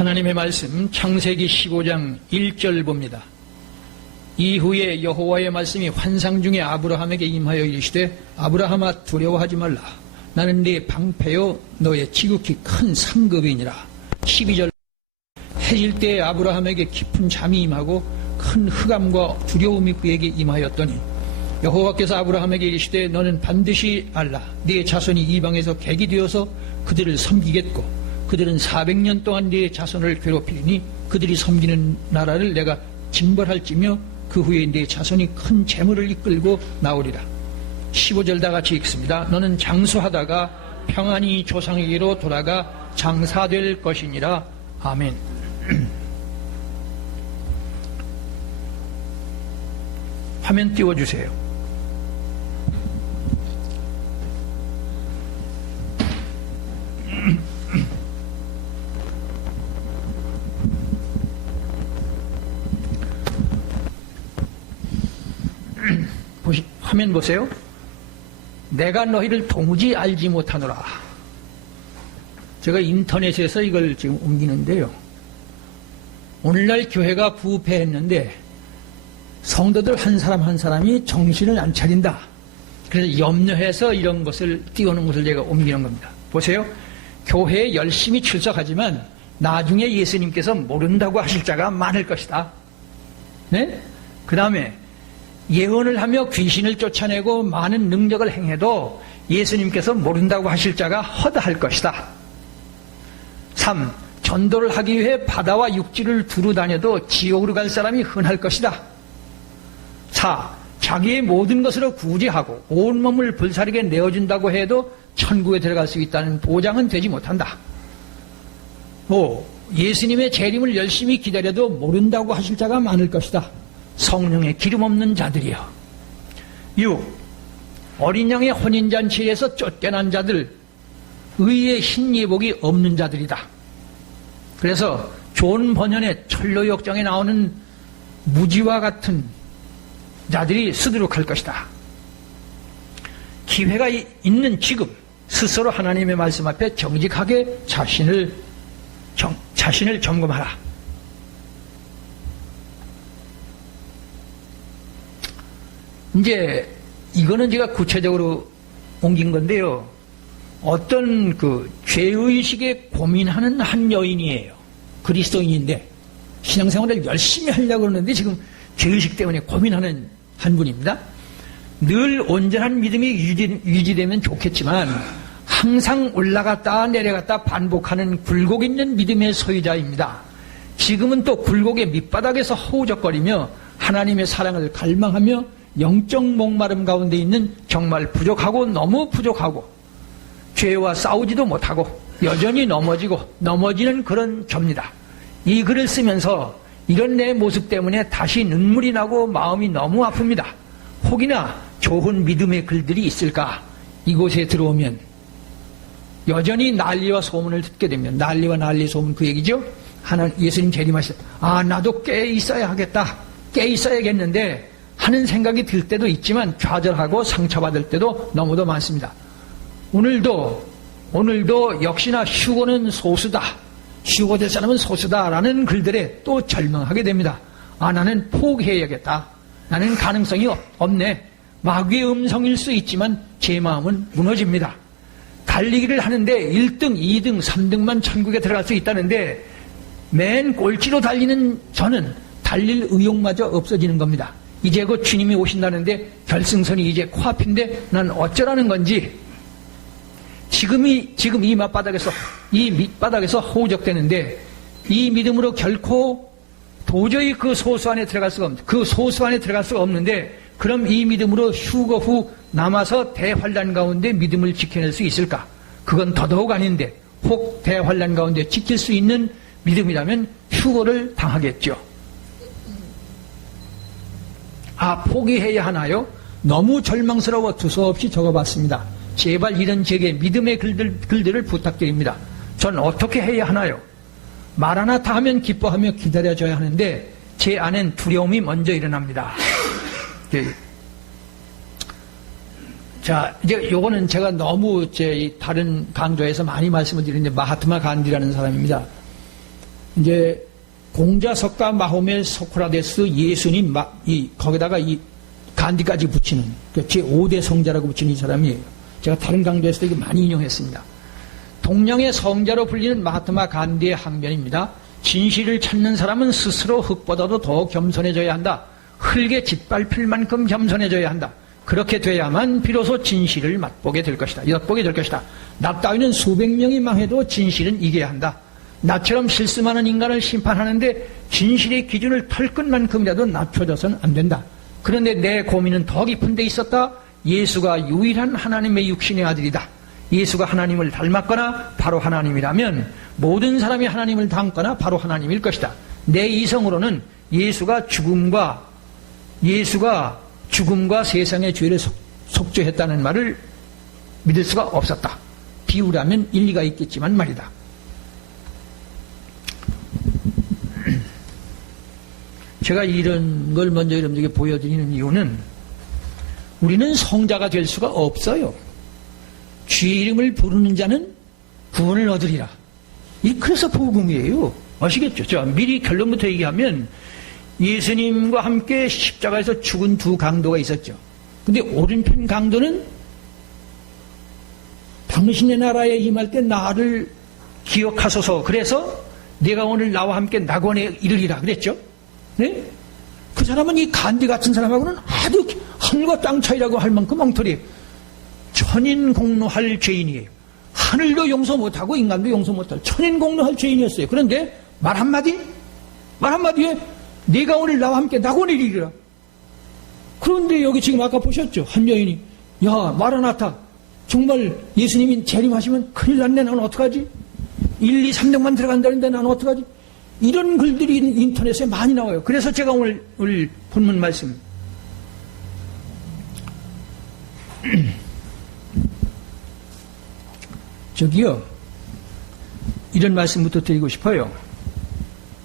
하나님의 말씀 창세기 15장 1절 봅니다. 이후에 여호와의 말씀이 환상 중에 아브라함에게 임하여 이르시되 아브라함아 두려워하지 말라. 나는 네 방패요 너의 지극히 큰 상급이니라. 12절 해질 때에 아브라함에게 깊은 잠이 임하고 큰 흑암과 두려움이 그에게 임하였더니 여호와께서 아브라함에게 이르시되 너는 반드시 알라. 네 자손이 이방에서 객이 되어서 그들을 섬기겠고 그들은 400년 동안 네 자손을 괴롭히니 그들이 섬기는 나라를 내가 징벌할지며 그 후에 네 자손이 큰 재물을 이끌고 나오리라. 15절 다 같이 읽습니다. 너는 장수하다가 평안히 조상에게로 돌아가 장사될 것이니라. 아멘. 화면 띄워주세요. 화면 보세요. 내가 너희를 도무지 알지 못하노라. 제가 인터넷에서 이걸 지금 옮기는데요. 오늘날 교회가 부패했는데 성도들 한 사람 한 사람이 정신을 안 차린다. 그래서 염려해서 이런 것을 띄우는 것을 제가 옮기는 겁니다. 보세요. 교회에 열심히 출석하지만 나중에 예수님께서 모른다고 하실 자가 많을 것이다. 네? 그 다음에 예언을 하며 귀신을 쫓아내고 많은 능력을 행해도 예수님께서 모른다고 하실 자가 허다할 것이다. 3. 전도를 하기 위해 바다와 육지를 두루 다녀도 지옥으로 갈 사람이 흔할 것이다. 4. 자기의 모든 것으로 구제하고 온몸을 불사르게 내어준다고 해도 천국에 들어갈 수 있다는 보장은 되지 못한다. 5. 예수님의 재림을 열심히 기다려도 모른다고 하실 자가 많을 것이다. 성령의 기름 없는 자들이여. 6. 어린 양의 혼인잔치에서 쫓겨난 자들, 의의 흰 예복이 없는 자들이다. 그래서 존 번연의 철로역정에 나오는 무지와 같은 자들이 수두룩할 것이다. 기회가 있는 지금 스스로 하나님의 말씀 앞에 정직하게 자신을 점검하라. 이제 이거는 제가 구체적으로 옮긴 건데요. 어떤 그 죄의식에 고민하는 한 여인이에요. 그리스도인인데 신앙생활을 열심히 하려고 그러는데 지금 죄의식 때문에 고민하는 한 분입니다. 늘 온전한 믿음이 유지되면 좋겠지만 항상 올라갔다 내려갔다 반복하는 굴곡 있는 믿음의 소유자입니다. 지금은 또 굴곡의 밑바닥에서 허우적거리며 하나님의 사랑을 갈망하며 영적 목마름 가운데 있는 정말 부족하고 너무 부족하고 죄와 싸우지도 못하고 여전히 넘어지는 그런 접니다. 이 글을 쓰면서 이런 내 모습 때문에 다시 눈물이 나고 마음이 너무 아픕니다. 혹이나 좋은 믿음의 글들이 있을까? 이곳에 들어오면 여전히 난리와 소문을 듣게 되면 난리와 난리 소문 그 얘기죠. 예수님 재림하실 때 나도 깨 있어야 하겠다. 깨 있어야겠는데 하는 생각이 들 때도 있지만 좌절하고 상처받을 때도 너무도 많습니다. 오늘도 역시나 휴거는 소수다. 휴거될 사람은 소수다라는 글들에 또 절망하게 됩니다. 나는 포기해야겠다. 나는 가능성이 없네. 마귀의 음성일 수 있지만 제 마음은 무너집니다. 달리기를 하는데 1등, 2등, 3등만 천국에 들어갈 수 있다는데 맨 꼴찌로 달리는 저는 달릴 의욕마저 없어지는 겁니다. 이제 곧 주님이 오신다는데 결승선이 이제 코앞인데 난 어쩌라는 건지 지금 이 밑바닥에서 허우적대는데 이 믿음으로 결코 도저히 그 소수 안에 들어갈 수가 없는데 그럼 이 믿음으로 휴거 후 남아서 대환란 가운데 믿음을 지켜낼 수 있을까? 그건 더더욱 아닌데 혹 대환란 가운데 지킬 수 있는 믿음이라면 휴거를 당하겠죠. 포기해야 하나요? 너무 절망스러워 두서없이 적어봤습니다. 제발 이런 제게 믿음의 글들을 부탁드립니다. 전 어떻게 해야 하나요? 마라나타 하면 기뻐하며 기다려줘야 하는데 제 안엔 두려움이 먼저 일어납니다. 자, 이제 요거는 제가 너무 다른 강좌에서 많이 말씀을 드리는데 마하트마 간디라는 사람입니다. 이제 공자석가 마호메 소크라테스 예수님 거기다가 이 간디까지 붙이는 제5대 성자라고 붙이는 이 사람이에요. 제가 다른 강좌에서도 이거 많이 인용했습니다. 동양의 성자로 불리는 마하트마 간디의 항변입니다. 진실을 찾는 사람은 스스로 흙보다도 더 겸손해져야 한다. 흙에 짓밟힐 만큼 겸손해져야 한다. 그렇게 돼야만 비로소 진실을 맛보게 될 것이다. 엿보게 될 것이다. 나 따위는 수백 명이 망해도 진실은 이겨야 한다. 나처럼 실수많은 인간을 심판하는데 진실의 기준을 털끝만큼이라도 낮춰져서는 안 된다. 그런데 내 고민은 더 깊은 데 있었다. 예수가 유일한 하나님의 육신의 아들이다. 예수가 하나님을 닮았거나 바로 하나님이라면 모든 사람이 하나님을 닮거나 바로 하나님일 것이다. 내 이성으로는 예수가 죽음과 세상의 죄를 속죄했다는 말을 믿을 수가 없었다. 비유라면 일리가 있겠지만 말이다. 제가 이런 걸 먼저 여러분들에게 보여드리는 이유는 우리는 성자가 될 수가 없어요. 주의 이름을 부르는 자는 구원을 얻으리라. 그래서 복음이에요. 아시겠죠? 자, 미리 결론부터 얘기하면 예수님과 함께 십자가에서 죽은 두 강도가 있었죠. 근데 오른편 강도는 당신의 나라에 임할 때 나를 기억하소서. 그래서 내가 오늘 나와 함께 낙원에 이르리라 그랬죠. 네? 그 사람은 이 간디 같은 사람하고는 아주 하늘과 땅 차이라고 할 만큼 엉터리, 천인공노할 죄인이에요. 하늘도 용서 못하고 인간도 용서 못할 천인공노할 죄인이었어요. 그런데 말 한마디에 내가 오늘 나와 함께 낙원에 이르리라. 그런데 여기 지금 아까 보셨죠? 한 여인이 야 마라나타, 정말 예수님이 재림하시면 큰일 났네. 나는 어떡하지? 1, 2, 3등만 들어간다는데 나는 어떡하지? 이런 글들이 인터넷에 많이 나와요. 그래서 제가 오늘 본문 말씀 저기요, 이런 말씀부터 드리고 싶어요.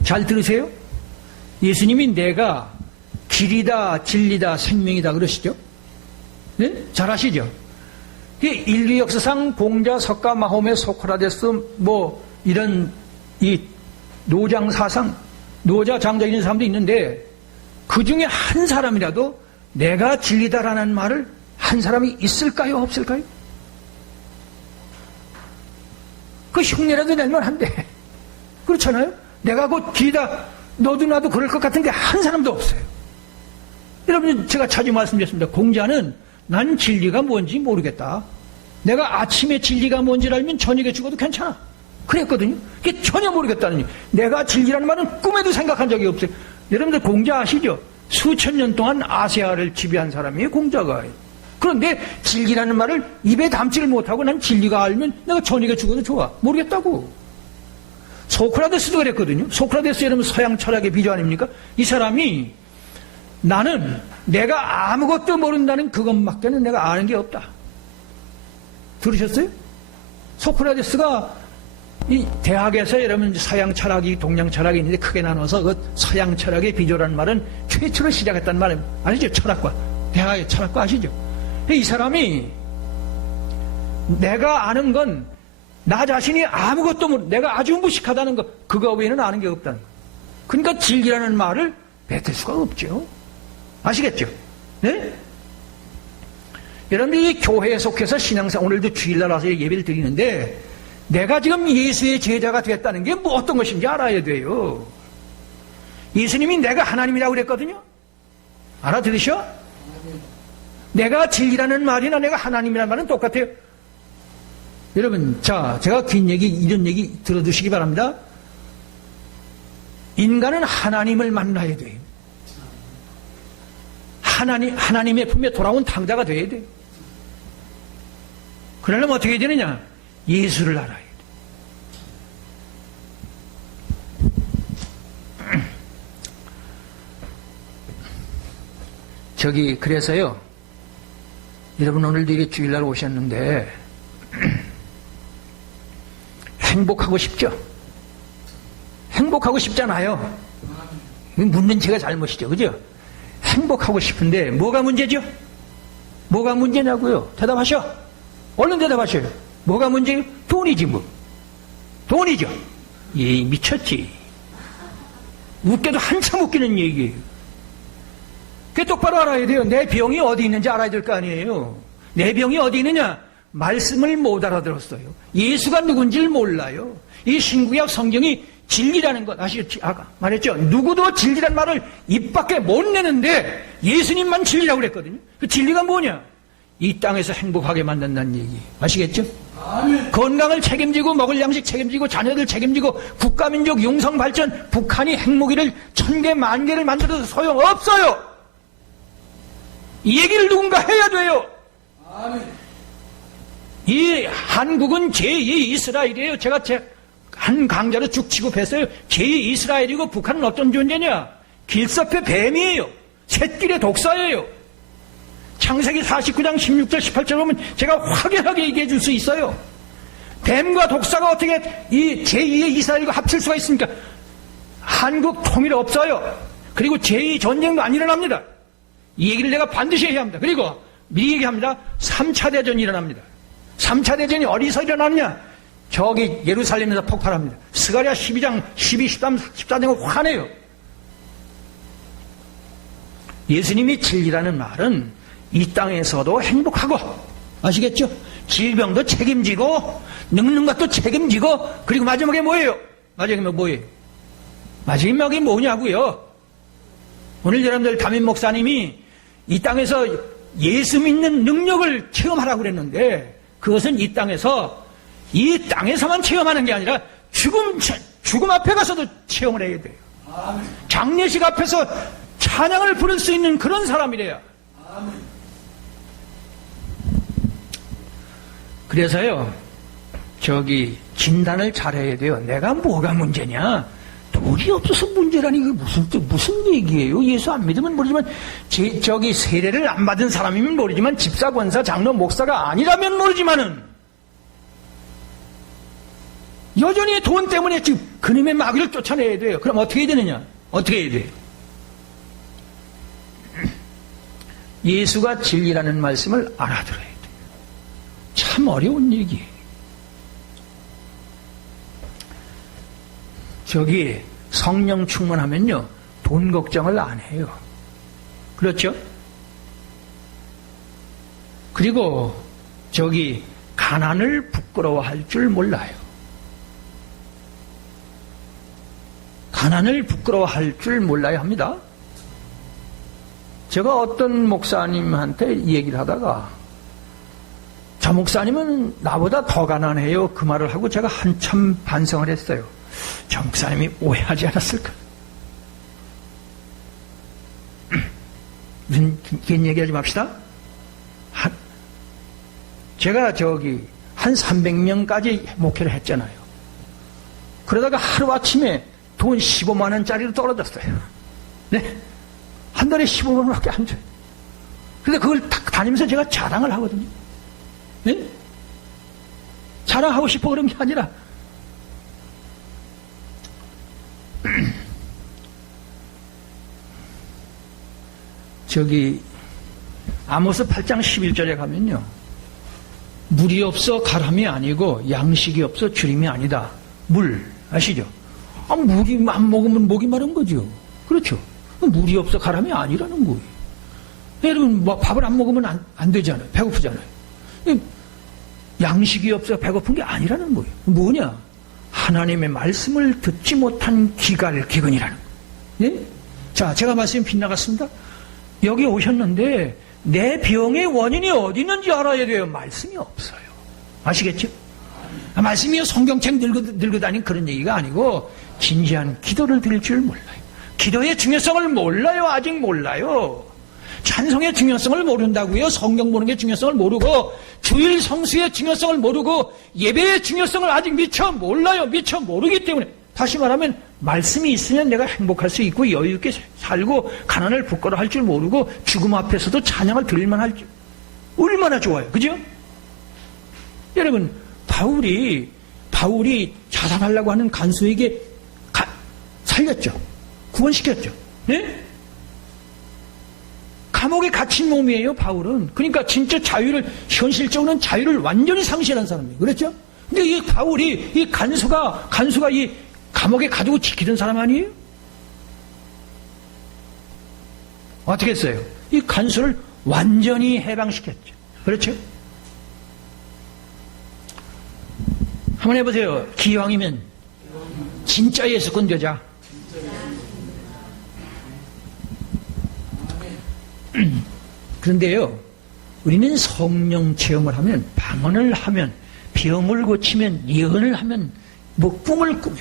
잘 들으세요. 예수님이 내가 길이다 진리다 생명이다 그러시죠? 네? 잘 아시죠? 인류 역사상 공자, 석가, 마호메, 소크라테스 이런 이 노장 사상, 노자 장자 이런 사람도 있는데 그 중에 한 사람이라도 내가 진리다라는 말을 한 사람이 있을까요? 없을까요? 그 흉내라도 낼만 한데 그렇잖아요? 내가 곧 길이다 너도 나도 그럴 것 같은데 한 사람도 없어요. 여러분, 제가 자주 말씀드렸습니다. 공자는 난 진리가 뭔지 모르겠다. 내가 아침에 진리가 뭔지를 알면 저녁에 죽어도 괜찮아. 그랬거든요. 그게 전혀 모르겠다는 얘기. 내가 진리라는 말은 꿈에도 생각한 적이 없어요. 여러분들 공자 아시죠? 수천 년 동안 아시아를 지배한 사람이에요, 공자가. 그런데 진리라는 말을 입에 담지를 못하고 난 진리가 알면 내가 저녁에 죽어도 좋아. 모르겠다고. 소크라테스도 그랬거든요. 소크라테스 여러분 서양 철학의 비주 아닙니까? 이 사람이 나는 내가 아무것도 모른다는 그것밖에는 내가 아는 게 없다. 들으셨어요? 소크라테스가 이 대학에서 여러분 서양 철학이 동양 철학이 있는데 크게 나눠서 그 서양 철학의 비조라는 말은 최초로 시작했다는 말은 아시죠? 철학과 대학의 철학과 아시죠? 이 사람이 내가 아는 건 나 자신이 아무것도 모르, 내가 아주 무식하다는 것, 그거 외에는 아는 게 없다는 거. 그러니까 진리라는 말을 뱉을 수가 없죠. 아시겠죠? 네? 여러분들이 교회에 속해서 신앙생 오늘도 주일날 와서 예배를 드리는데 내가 지금 예수의 제자가 됐다는 게 뭐 어떤 것인지 알아야 돼요. 예수님이 내가 하나님이라고 그랬거든요. 알아들으셔? 내가 진리라는 말이나 내가 하나님이라는 말은 똑같아요. 여러분, 자, 제가 긴 얘기, 이런 얘기 들어두시기 바랍니다. 인간은 하나님을 만나야 돼요. 하나님의 품에 돌아온 당자가 돼야 돼요. 그러려면 어떻게 해야 되느냐? 예수를 알아야 돼요. 그래서요, 여러분 오늘도 이게 주일날 오셨는데, 행복하고 싶죠? 행복하고 싶잖아요. 묻는 제가 잘못이죠. 그죠? 행복하고 싶은데 뭐가 문제죠? 뭐가 문제냐고요? 대답하셔. 얼른 대답하셔요. 뭐가 문제예요? 돈이지 뭐. 돈이죠. 예, 미쳤지. 웃겨도 한참 웃기는 얘기예요. 그게 똑바로 알아야 돼요. 내 병이 어디 있는지 알아야 될 거 아니에요. 내 병이 어디 있느냐? 말씀을 못 알아들었어요. 예수가 누군지를 몰라요. 이 신구약 성경이 진리라는 것 아시죠? 아까 말했죠. 누구도 진리란 말을 입 밖에 못 내는데 예수님만 진리라고 그랬거든요. 그 진리가 뭐냐? 이 땅에서 행복하게 만든다는 얘기 아시겠죠? 아멘. 건강을 책임지고 먹을 양식 책임지고 자녀들 책임지고 국가민족 융성발전 북한이 핵무기를 1000개 만개를 만들어도 소용없어요. 이 얘기를 누군가 해야 돼요. 아멘. 이 한국은 제2 이스라엘이에요. 제가 한 강자로 쭉 치고 뵀어요. 제2 이스라엘이고 북한은 어떤 존재냐? 길섭의 뱀이에요. 샛길의 독사예요. 창세기 49장 16절 18절 보면 제가 확연하게 얘기해 줄 수 있어요. 뱀과 독사가 어떻게 이 제2의 이스라엘과 합칠 수가 있습니까? 한국 통일 없어요. 그리고 제2 전쟁도 안 일어납니다. 이 얘기를 내가 반드시 해야 합니다. 그리고 미리 얘기합니다. 3차 대전이 일어납니다. 3차 대전이 어디서 일어났냐? 저기 예루살렘에서 폭발합니다. 스가랴 12장 12, 13, 14장은 화내요. 예수님이 진리라는 말은 이 땅에서도 행복하고 아시겠죠? 질병도 책임지고 늙는 것도 책임지고 그리고 마지막에 뭐예요? 마지막에 뭐예요? 마지막에 뭐냐고요? 오늘 여러분들 담임 목사님이 이 땅에서 예수 믿는 능력을 체험하라고 그랬는데 그것은 이 땅에서만 체험하는 게 아니라 죽음 앞에 가서도 체험을 해야 돼요. 장례식 앞에서 찬양을 부를 수 있는 그런 사람이래요. 그래서요, 진단을 잘해야 돼요. 내가 뭐가 문제냐? 돈이 없어서 문제라니, 그게 무슨 얘기예요? 예수 안 믿으면 모르지만, 세례를 안 받은 사람이면 모르지만, 집사, 권사, 장로, 목사가 아니라면 모르지만은, 여전히 돈 때문에 지금 그놈의 마귀를 쫓아내야 돼요. 그럼 어떻게 해야 되느냐? 어떻게 해야 돼요? 예수가 진리라는 말씀을 알아들어야 돼요. 참 어려운 얘기예요. 성령 충만하면요, 돈 걱정을 안 해요. 그렇죠? 그리고 가난을 부끄러워할 줄 몰라요. 가난을 부끄러워할 줄 몰라야 합니다. 제가 어떤 목사님한테 얘기를 하다가 저 목사님은 나보다 더 가난해요. 그 말을 하고 제가 한참 반성을 했어요. 저 목사님이 오해하지 않았을까? 긴 얘기하지 맙시다. 제가 한 300명까지 목회를 했잖아요. 그러다가 하루아침에 돈 15만 원짜리로 떨어졌어요. 네? 한 달에 15만 원밖에 안 줘요. 근데 그걸 딱 다니면서 제가 자랑을 하거든요. 네? 자랑하고 싶어 그런 게 아니라 아모스 8장 11절에 가면요, 물이 없어 가람이 아니고 양식이 없어 주림이 아니다. 물 아시죠? 물이 안 먹으면 목이 마른 거죠. 그렇죠? 물이 없어 가람이 아니라는 거예요. 여러분, 밥을 안 먹으면 안 되잖아요. 배고프잖아요. 양식이 없어 배고픈 게 아니라는 거예요. 뭐냐? 하나님의 말씀을 듣지 못한 기근이라는 거예요. 예? 자, 제가 말씀이 빗나갔습니다. 여기 오셨는데 내 병의 원인이 어디 있는지 알아야 돼요. 말씀이 없어요. 아시겠죠? 말씀이 성경책 늙어 다니는 그런 얘기가 아니고 진지한 기도를 드릴 줄 몰라요. 기도의 중요성을 몰라요. 아직 몰라요. 찬송의 중요성을 모른다고요. 성경 보는 게 중요성을 모르고 주일 성수의 중요성을 모르고 예배의 중요성을 아직 미처 몰라요. 미처 모르기 때문에 다시 말하면 말씀이 있으면 내가 행복할 수 있고 여유 있게 살고 가난을 부끄러워할 줄 모르고 죽음 앞에서도 찬양을 드릴만 할 줄 얼마나 좋아요. 그죠? 여러분, 바울이 자살하려고 하는 간수에게 살렸죠. 구원시켰죠. 네? 감옥에 갇힌 몸이에요, 바울은. 그러니까 진짜 현실적으로는 자유를 완전히 상실한 사람이에요. 그렇죠? 근데 이 바울이, 이 간수가 이 감옥에 가두고 지키던 사람 아니에요? 어떻게 했어요? 이 간수를 완전히 해방시켰죠. 그렇죠? 한번 해보세요. 기왕이면 진짜 예수권 되자. 그런데요, 우리는 성령 체험을 하면, 방언을 하면, 병을 고치면, 예언을 하면, 뭐 꿈을 꾸면,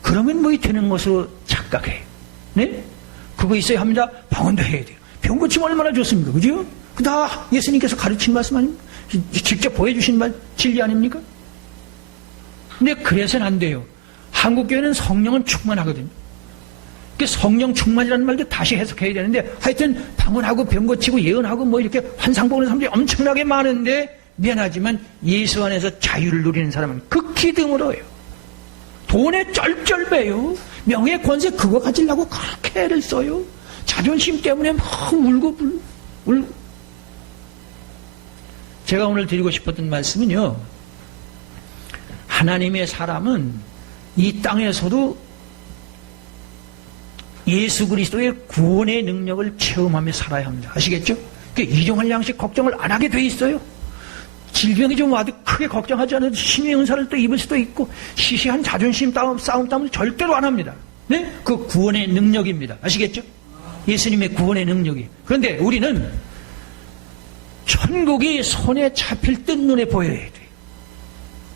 그러면 뭐 되는 것으로 착각해요. 네? 그거 있어야 합니다. 방언도 해야 돼요. 병 고치면 얼마나 좋습니까? 그죠? 그 다 예수님께서 가르친 말씀 아닙니까? 직접 보여주신 말, 진리 아닙니까? 근데 그래서는 안 돼요. 한국교회는 성령은 충만하거든요. 성령 충만이라는 말도 다시 해석해야 되는데, 하여튼 방언하고 병 고치고 예언하고 뭐 이렇게 환상 보는 사람들이 엄청나게 많은데, 미안하지만 예수 안에서 자유를 누리는 사람은 극히 드물어요. 돈에 쩔쩔매요. 명예 권세 그거 가지려고 그렇게 애를 써요. 자존심 때문에 막 울고 울고. 제가 오늘 드리고 싶었던 말씀은요, 하나님의 사람은 이 땅에서도 예수 그리스도의 구원의 능력을 체험하며 살아야 합니다. 아시겠죠? 일용할 양식 걱정을 안 하게 돼 있어요. 질병이 좀 와도 크게 걱정하지 않아도 신의 은사를 또 입을 수도 있고, 시시한 자존심 싸움 따면 절대로 안 합니다. 네? 그 구원의 능력입니다. 아시겠죠? 예수님의 구원의 능력이. 그런데 우리는 천국이 손에 잡힐 듯 눈에 보여야 돼요.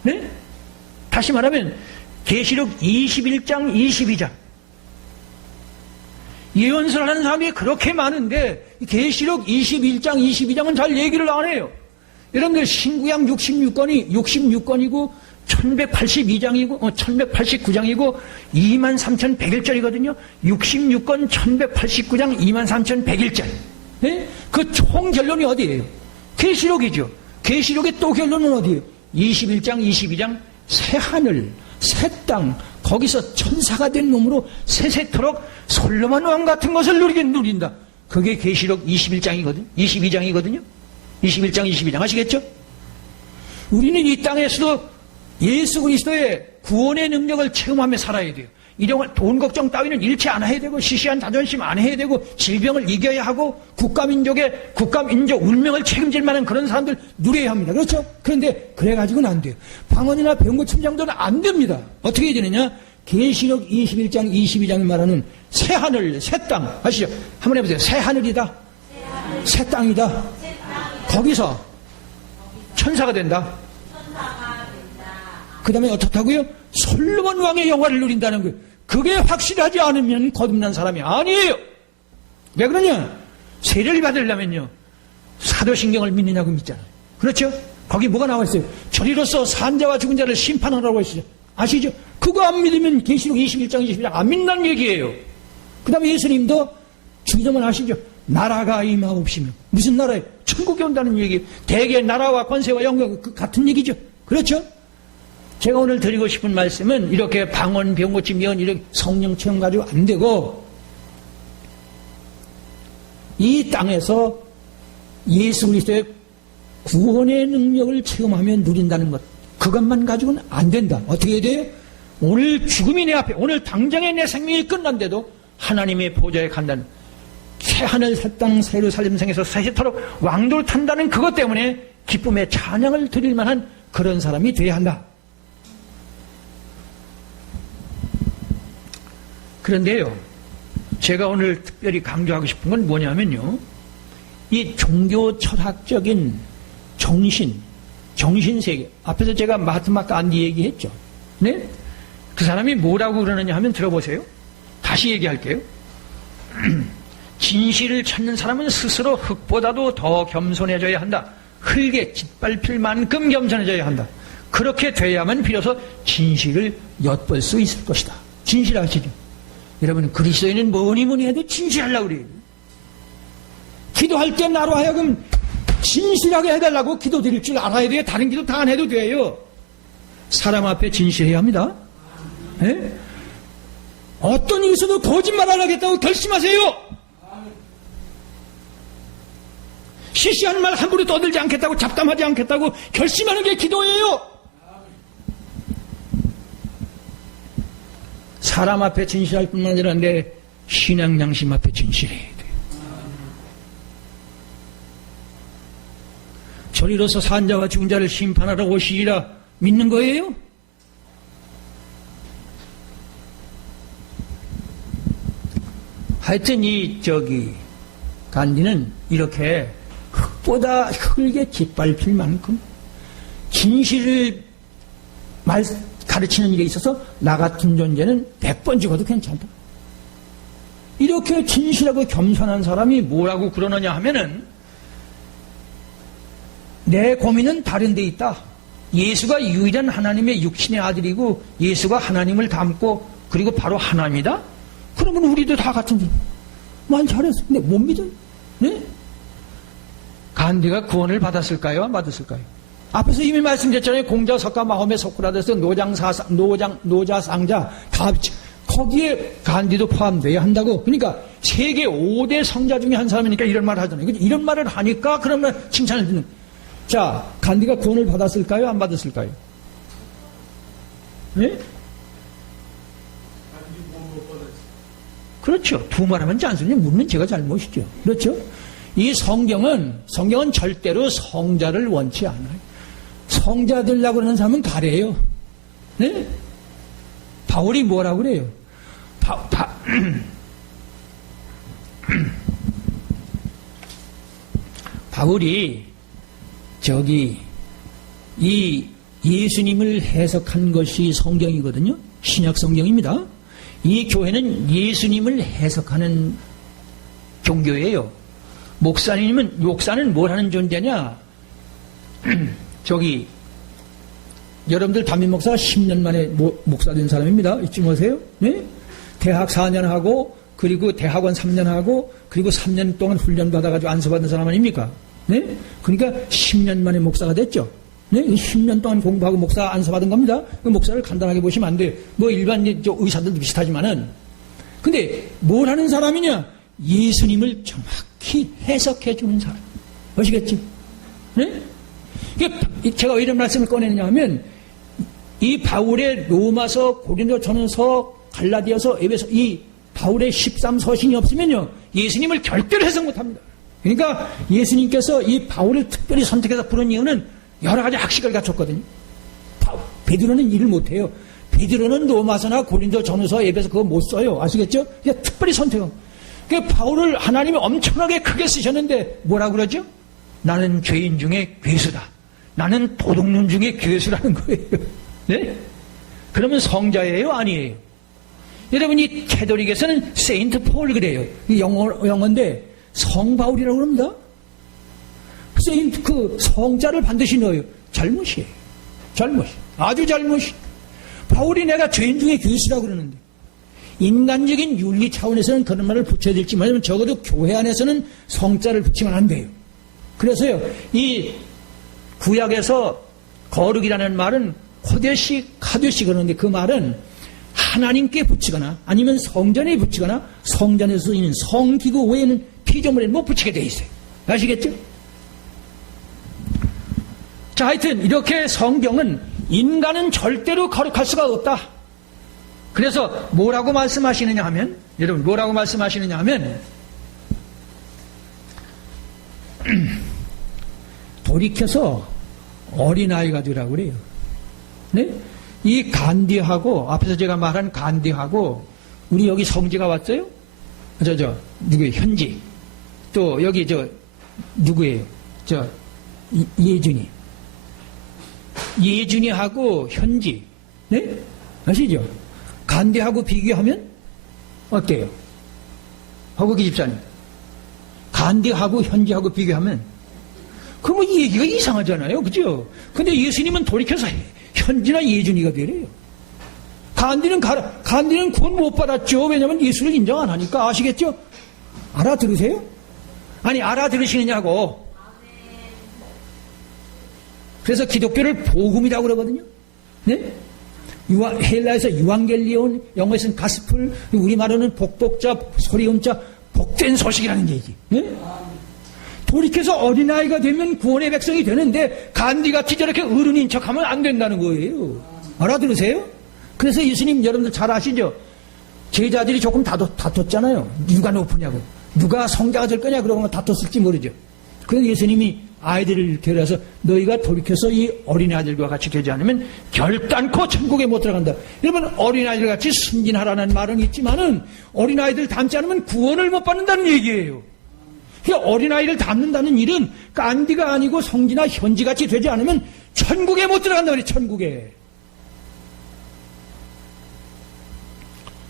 네? 다시 말하면 계시록 21장 22장 예언서를 하는 사람이 그렇게 많은데 계시록 21장 22장은 잘 얘기를 안 해요. 여러분들 신구약 66권이고 1182장이고 1189장이고 23,101절이거든요. 66권 1189장 23,101절. 네? 그 총 결론이 어디예요? 계시록이죠. 계시록의 또 결론은 어디예요? 21장 22장 새 하늘 새 땅, 거기서 천사가 된 놈으로 세세토록 솔로몬 왕 같은 것을 누린다. 그게 계시록 21장이거든요. 22장이거든요. 21장 22장 아시겠죠? 우리는 이 땅에서도 예수 그리스도의 구원의 능력을 체험하며 살아야 돼요. 이런 돈 걱정 따위는 잃지 않아야 되고, 시시한 자존심 안 해야 되고, 질병을 이겨야 하고, 국가민족 운명을 책임질 만한 그런 사람들 누려야 합니다. 그렇죠? 그런데 그래가지고는 안 돼요. 방언이나 병고침 정도는 안 됩니다. 어떻게 해야 되느냐? 계시록 21장 22장이 말하는 새 하늘 새 땅 아시죠? 한번 해보세요. 새 하늘이다, 새 땅이다. 거기서 천사가 된다. 그 다음에 어떻다고요? 솔로몬 왕의 영화를 누린다는 거예요. 그게 확실하지 않으면 거듭난 사람이 아니에요. 왜 그러냐? 세례를 받으려면요, 사도신경을 믿느냐고 믿잖아요. 그렇죠? 거기 뭐가 나와 있어요? 저리로서 산자와 죽은 자를 심판하라고 했어요. 아시죠? 그거 안 믿으면 계시록 21장 22장 안 믿는다는 얘기예요. 그 다음에 예수님도 주기도문 아시죠? 나라가 임하옵시며. 무슨 나라에? 천국에 온다는 얘기예요. 대개 나라와 권세와 영광 같은 얘기죠. 그렇죠? 제가 오늘 드리고 싶은 말씀은 이렇게 방언, 병고침, 예언, 이렇게 성령 체험 가지고 안 되고, 이 땅에서 예수 그리스도의 구원의 능력을 체험하며 누린다는 것, 그것만 가지고는 안 된다. 어떻게 해야 돼요? 오늘 죽음이 내 앞에, 오늘 당장에 내 생명이 끝난데도 하나님의 보좌에 간다는, 새하늘 새 땅 새 예루살렘 성에서 세세토록 왕도를 탄다는 그것 때문에 기쁨의 찬양을 드릴 만한 그런 사람이 되어야 한다. 그런데요, 제가 오늘 특별히 강조하고 싶은 건 뭐냐면요, 이 종교 철학적인 정신세계, 앞에서 제가 마하트마 간디 얘기했죠. 네? 그 사람이 뭐라고 그러느냐 하면 들어보세요. 다시 얘기할게요. 진실을 찾는 사람은 스스로 흙보다도 더 겸손해져야 한다. 흙에 짓밟힐 만큼 겸손해져야 한다. 그렇게 돼야만 비로소 진실을 엿볼 수 있을 것이다. 진실 아시죠? 여러분, 그리스도인은 뭐니 해도 진실하려고 그래요. 기도할 때 나로 하여금 진실하게 해달라고 기도 드릴 줄 알아야 돼요. 다른 기도 다 안 해도 돼요. 사람 앞에 진실해야 합니다. 네? 어떤 일이 있어도 거짓말 안 하겠다고 결심하세요. 시시한 말 함부로 떠들지 않겠다고, 잡담하지 않겠다고 결심하는 게 기도예요. 사람 앞에 진실할 뿐만 아니라 내 신앙 양심 앞에 진실해야 돼요. 저리로서 산자와 죽은 자를 심판하러 오시리라 믿는 거예요? 하여튼 간디는 이렇게 흙보다 흙에 짓밟힐 만큼 진실을 가르치는 일에 있어서 나 같은 존재는 100번 죽어도 괜찮다. 이렇게 진실하고 겸손한 사람이 뭐라고 그러느냐 하면은 내 고민은 다른 데 있다. 예수가 유일한 하나님의 육신의 아들이고 예수가 하나님을 닮고 그리고 바로 하나님이다. 그러면 우리도 다 같은 분. 만 잘했어. 근데 못 믿어요. 네? 간디가 구원을 받았을까요? 안 받았을까요? 앞에서 이미 말씀드렸잖아요. 공자, 석가, 마홈의 소크라테스, 노자, 상자 다 거기에 간디도 포함되어야 한다고. 그러니까 세계 5대 성자 중에 한 사람이니까 이런 말을 하잖아요. 이런 말을 하니까 그러면 칭찬을 듣는. 자, 간디가 구원을 받았을까요? 안 받았을까요? 네? 그렇죠. 두 말하면 짠소리 묻는 제가 잘못이죠. 그렇죠? 이 성경은 절대로 성자를 원치 않아요. 성자 되려고 그러는 사람은 가래요. 네? 바울이 뭐라고 그래요? 바울이 이 예수님을 해석한 것이 성경이거든요. 신약 성경입니다. 이 교회는 예수님을 해석하는 종교예요. 목사는 뭘 하는 존재냐? 여러분들 담임 목사가 10년 만에 목사 된 사람입니다. 잊지 마세요. 네? 대학 4년 하고, 그리고 대학원 3년 하고, 그리고 3년 동안 훈련 받아가지고 안수받은 사람 아닙니까? 네? 그러니까 10년 만에 목사가 됐죠. 네? 10년 동안 공부하고 목사 안수받은 겁니다. 그 목사를 간단하게 보시면 안 돼요. 일반 의사들도 비슷하지만은. 근데 뭘 하는 사람이냐? 예수님을 정확히 해석해 주는 사람. 아시겠지? 네? 제가 왜 이런 말씀을 꺼내느냐 하면, 이 바울의 로마서, 고린도 전서, 갈라디아서, 에베소, 이 바울의 13서신이 없으면요, 예수님을 절대로 해석 못 합니다. 그러니까 예수님께서 이 바울을 특별히 선택해서 부른 이유는 여러 가지 학식을 갖췄거든요. 베드로는 일을 못 해요. 베드로는 로마서나 고린도 전서, 에베소 그거 못 써요. 아시겠죠? 그러니까 특별히 선택한. 그러니까 바울을 하나님이 엄청나게 크게 쓰셨는데 뭐라 그러죠? 나는 죄인 중에 괴수다. 나는 도둑놈 중에 괴수라는 거예요. 네? 그러면 성자예요? 아니에요? 여러분이 캐톨릭에서는 세인트 폴 그래요. 영어인데 성바울이라고 그럽니다. 성자를 반드시 넣어요. 잘못이에요. 아주 잘못이. 바울이 내가 죄인 중에 괴수라고 그러는데, 인간적인 윤리 차원에서는 그런 말을 붙여야 될지만 적어도 교회 안에서는 성자를 붙이면 안 돼요. 그래서요, 이 구약에서 거룩이라는 말은 호데시, 카데시 그러는데 그 말은 하나님께 붙이거나 아니면 성전에 붙이거나 성전에서 쓰이는 성기구 외에는 피조물에 못 붙이게 돼 있어요. 아시겠죠? 자, 하여튼 이렇게 성경은 인간은 절대로 거룩할 수가 없다. 그래서 뭐라고 말씀하시느냐 하면, 여러분 뭐라고 말씀하시느냐 하면, 돌이켜서 어린아이가 되라고 그래요. 네? 이 간디하고, 앞에서 제가 말한 간디하고, 우리 여기 성지가 왔어요? 누구예요? 현지. 또 여기 누구예요? 예준이. 예준이하고 현지. 네? 아시죠? 간디하고 비교하면 어때요? 허국기 집사님. 간디하고 현지하고 비교하면 그러면 이 얘기가 이상하잖아요. 그죠? 근데 예수님은 돌이켜서 현지나 예준이가 되래요. 간디는 구원 못 받았죠. 왜냐하면 예수를 인정 안 하니까. 아시겠죠? 알아들으세요? 아니, 알아들으시느냐고. 그래서 기독교를 복음이라고 그러거든요. 네? 헬라에서 유앙겔리온, 영어에서는 가스풀, 우리말로는 복복자, 소리음자, 복된 소식이라는 얘기. 네? 돌이켜서 어린아이가 되면 구원의 백성이 되는데 간디같이 저렇게 어른인 척하면 안 된다는 거예요. 알아들으세요? 그래서 예수님 여러분들 잘 아시죠? 제자들이 조금 다퉜잖아요. 누가 높으냐고. 누가 성자가 될 거냐 그러고 다퉜을지 모르죠. 그래서 예수님이 아이들을 데려서 너희가 돌이켜서 이 어린아이들과 같이 되지 않으면 결단코 천국에 못 들어간다. 여러분, 어린아이들 같이 순진하라는 말은 있지만은 어린아이들 닮지 않으면 구원을 못 받는다는 얘기예요. 그러니까 어린아이를 닮는다는 일은 깐디가 아니고 성지나 현지같이 되지 않으면 천국에 못 들어간다 그래. 천국에.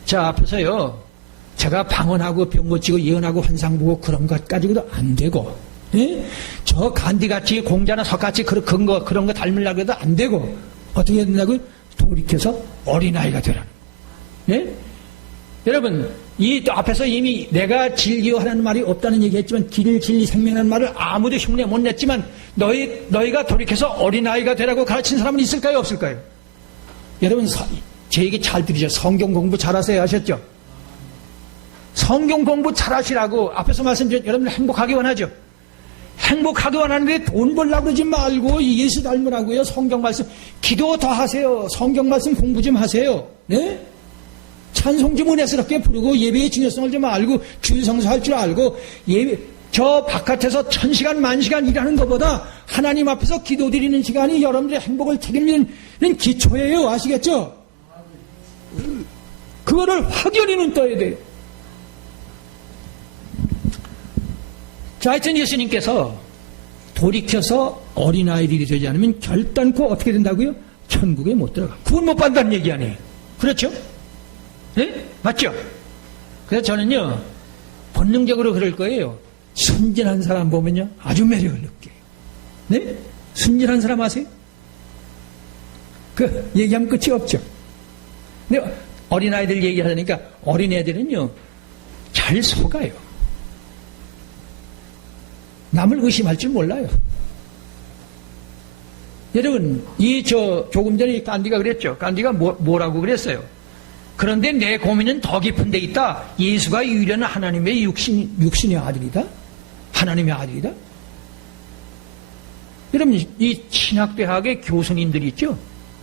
자, 앞에서요 제가 방언하고 병 고치고 예언하고 환상 보고 그런 것 가지고도 안 되고, 예? 저 간디같이 공자나 석같이 그런 거 닮으려고 해도 안 되고, 어떻게 해야 된다고요? 돌이켜서 어린아이가 되라는 거예요. 예? 여러분, 이 앞에서 이미 내가 진리요 하는 말이 없다는 얘기 했지만, 길, 진리, 생명이라는 말을 아무도 흉내 못 냈지만, 너희가 돌이켜서 어린아이가 되라고 가르친 사람은 있을까요? 없을까요? 여러분, 제 얘기 잘 들으죠? 성경 공부 잘하세요 하셨죠? 성경 공부 잘하시라고 앞에서 말씀드렸죠. 여러분 행복하기 원하죠? 행복하기 원하는데 돈 벌려고 그러지 말고 예수 닮으라고요. 성경 말씀 기도 더 하세요. 성경 말씀 공부 좀 하세요. 네? 찬송 좀 은혜스럽게 부르고 예배의 중요성을 좀 알고 주일 성수할 줄 알고 저 바깥에서 1000시간 만시간 일하는 것보다 하나님 앞에서 기도드리는 시간이 여러분들의 행복을 책임지는 기초예요. 아시겠죠? 그거를 확연히 눈 떠야 돼요. 자, 하여튼 예수님께서 돌이켜서 어린아이들이 되지 않으면 결단코 어떻게 된다고요? 천국에 못 들어가. 구원 못 받는다는 얘기 아니에요. 그렇죠? 네? 맞죠? 그래서 저는요, 본능적으로 그럴 거예요. 순진한 사람 보면요, 아주 매력을 느껴요. 네? 순진한 사람 아세요? 그, 얘기하면 끝이 없죠. 근데 어린아이들 얘기하니까 어린애들은요, 잘 속아요. 남을 의심할 줄 몰라요. 여러분, 조금 전에 간디가 그랬죠. 간디가 뭐라고 그랬어요? 그런데 내 고민은 더 깊은 데 있다. 예수가 유일한 하나님의 육신의 아들이다? 하나님의 아들이다? 여러분, 이 신학대학의 교수님들이 있죠?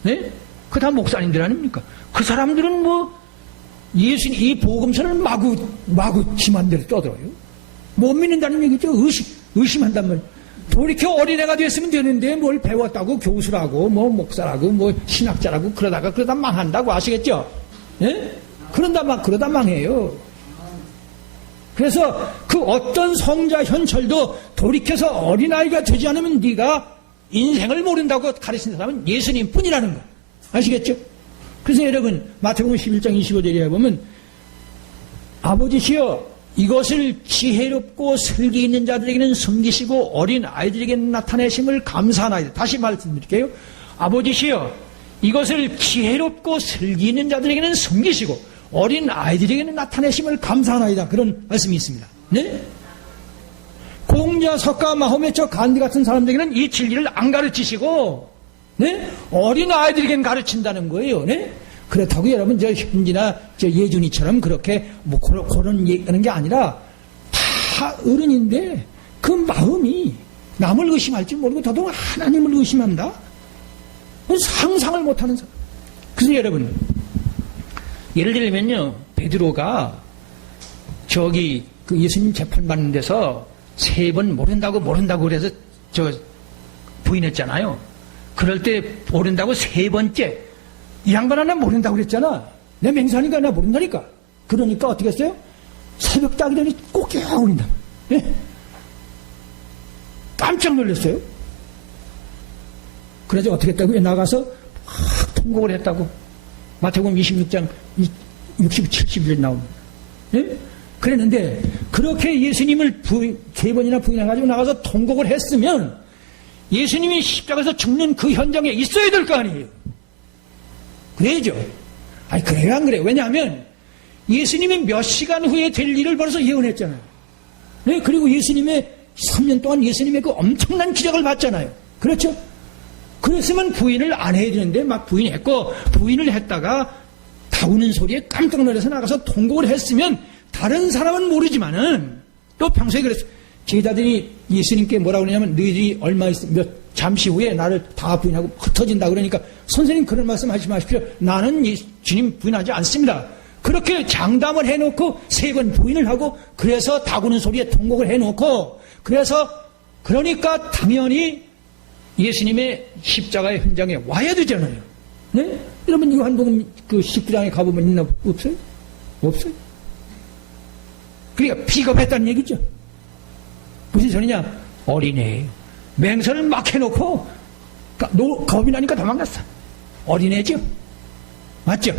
네? 그 다 목사님들 아닙니까? 그 사람들은 예수님, 이 복음서를 마구 지만대로 떠들어요. 못 믿는다는 얘기죠. 의심한단 말이에요. 돌이켜 어린애가 됐으면 되는데 뭘 배웠다고 교수라고 목사라고 신학자라고 그러다 망한다고 아시겠죠? 예? 그러다 망해요. 그래서 그 어떤 성자 현철도 돌이켜서 어린아이가 되지 않으면 네가 인생을 모른다고 가르친 사람은 예수님 뿐이라는 거 아시겠죠? 그래서 여러분 마태복음 11장 25절에 보면 아버지시여 이것을 지혜롭고 슬기 있는 자들에게는 숨기시고 어린 아이들에게는 나타내심을 감사하나이다. 다시 말씀드릴게요. 아버지시여 이것을 지혜롭고 슬기 있는 자들에게는 숨기시고 어린 아이들에게는 나타내심을 감사하나이다. 그런 말씀이 있습니다. 네? 공자, 석가, 마호메, 저 간디 같은 사람들에게는 이 진리를 안 가르치시고 네? 어린 아이들에게는 가르친다는 거예요. 네? 그렇다고 여러분 저 현지나 저 예준이처럼 그렇게 그런 얘기하는 게 아니라 다 어른인데 그 마음이 남을 의심할 줄 모르고 더더욱 하나님을 의심한다. 상상을 못하는 사람. 그래서 여러분 예를 들면요 베드로가 저기 그 예수님 재판받는 데서 3번 모른다고 그래서 저 부인했잖아요. 그럴 때 모른다고 3번째 이 양반 하나 모른다고 그랬잖아. 내 맹세하니까 나 모른다니까. 그러니까 어떻게 했어요? 새벽 따기 전에 꼭 깨어버린다. 예? 깜짝 놀랐어요. 그래서 어떻게 했다고요? 나가서 막 통곡을 했다고. 마태복음 26장 60, 70일 나옵니다. 예? 그랬는데 그렇게 예수님을 3번이나 부인해가지고 나가서 통곡을 했으면 예수님이 십자가에서 죽는 그 현장에 있어야 될 거 아니에요. 그래야죠. 아니, 그래요, 안 그래요? 왜냐하면 예수님이 몇 시간 후에 될 일을 벌써 예언했잖아요. 네? 그리고 예수님의 3년 동안 예수님의 그 엄청난 기적을 봤잖아요. 그렇죠? 그랬으면 부인을 안 해야 되는데 막 부인했고 부인을 했다가 다우는 소리에 깜짝 놀라서 나가서 통곡을 했으면 다른 사람은 모르지만은 또 평소에 그랬어요. 제자들이 예수님께 뭐라고 그러냐면 너희들이 잠시 후에 나를 다 부인하고 흩어진다 그러니까 선생님 그런 말씀 하지 마십시오. 나는 주님 부인하지 않습니다. 그렇게 장담을 해놓고 3번 부인을 하고 그래서 다구는 소리에 통곡을 해놓고 그래서 그러니까 당연히 예수님의 십자가의 현장에 와야 되잖아요. 네? 여러분 요한복음 그 19장에 가보면 있나 없어요? 없어요. 그러니까 비겁했다는 얘기죠. 무슨 소리냐? 어린애예요. 맹세를 막 해놓고 겁이 나니까 도망갔어. 어린애죠. 맞죠?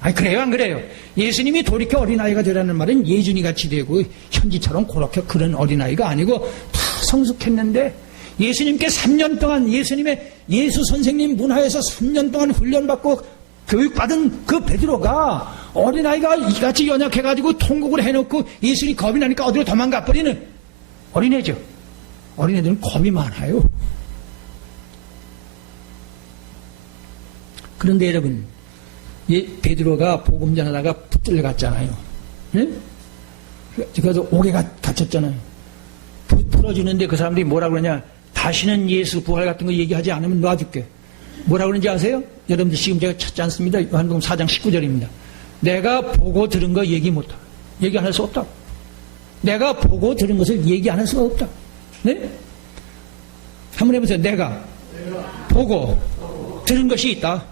아니 그래요 안 그래요? 예수님이 돌이켜 어린아이가 되라는 말은 예준이같이 되고 현지처럼 그렇게 그런 어린아이가 아니고 다 성숙했는데 예수님께 3년 동안 예수님의 예수 선생님 문화에서 3년 동안 훈련받고 교육받은 그 베드로가 어린아이가 이같이 연약해가지고 통곡을 해놓고 예수님이 겁이 나니까 어디로 도망가 버리는 어린애죠. 어린애들은 겁이 많아요. 그런데 여러분 베드로가 복음 전하다가 붙들려 갔잖아요. 네? 그래서 옥에 갇혔잖아요. 풀어주는데 그 사람들이 뭐라 그러냐? 다시는 예수 부활 같은 거 얘기하지 않으면 놔줄게. 뭐라 그러는지 아세요? 여러분들 지금 제가 찾지 않습니다. 요한복음 4장 19절입니다. 내가 보고 들은 거 얘기 못하. 얘기 안 할 수 없다. 내가 보고 들은 것을 얘기 안 할 수가 없다. 네? 한번 해보세요. 내가 보고 들은 것이 있다.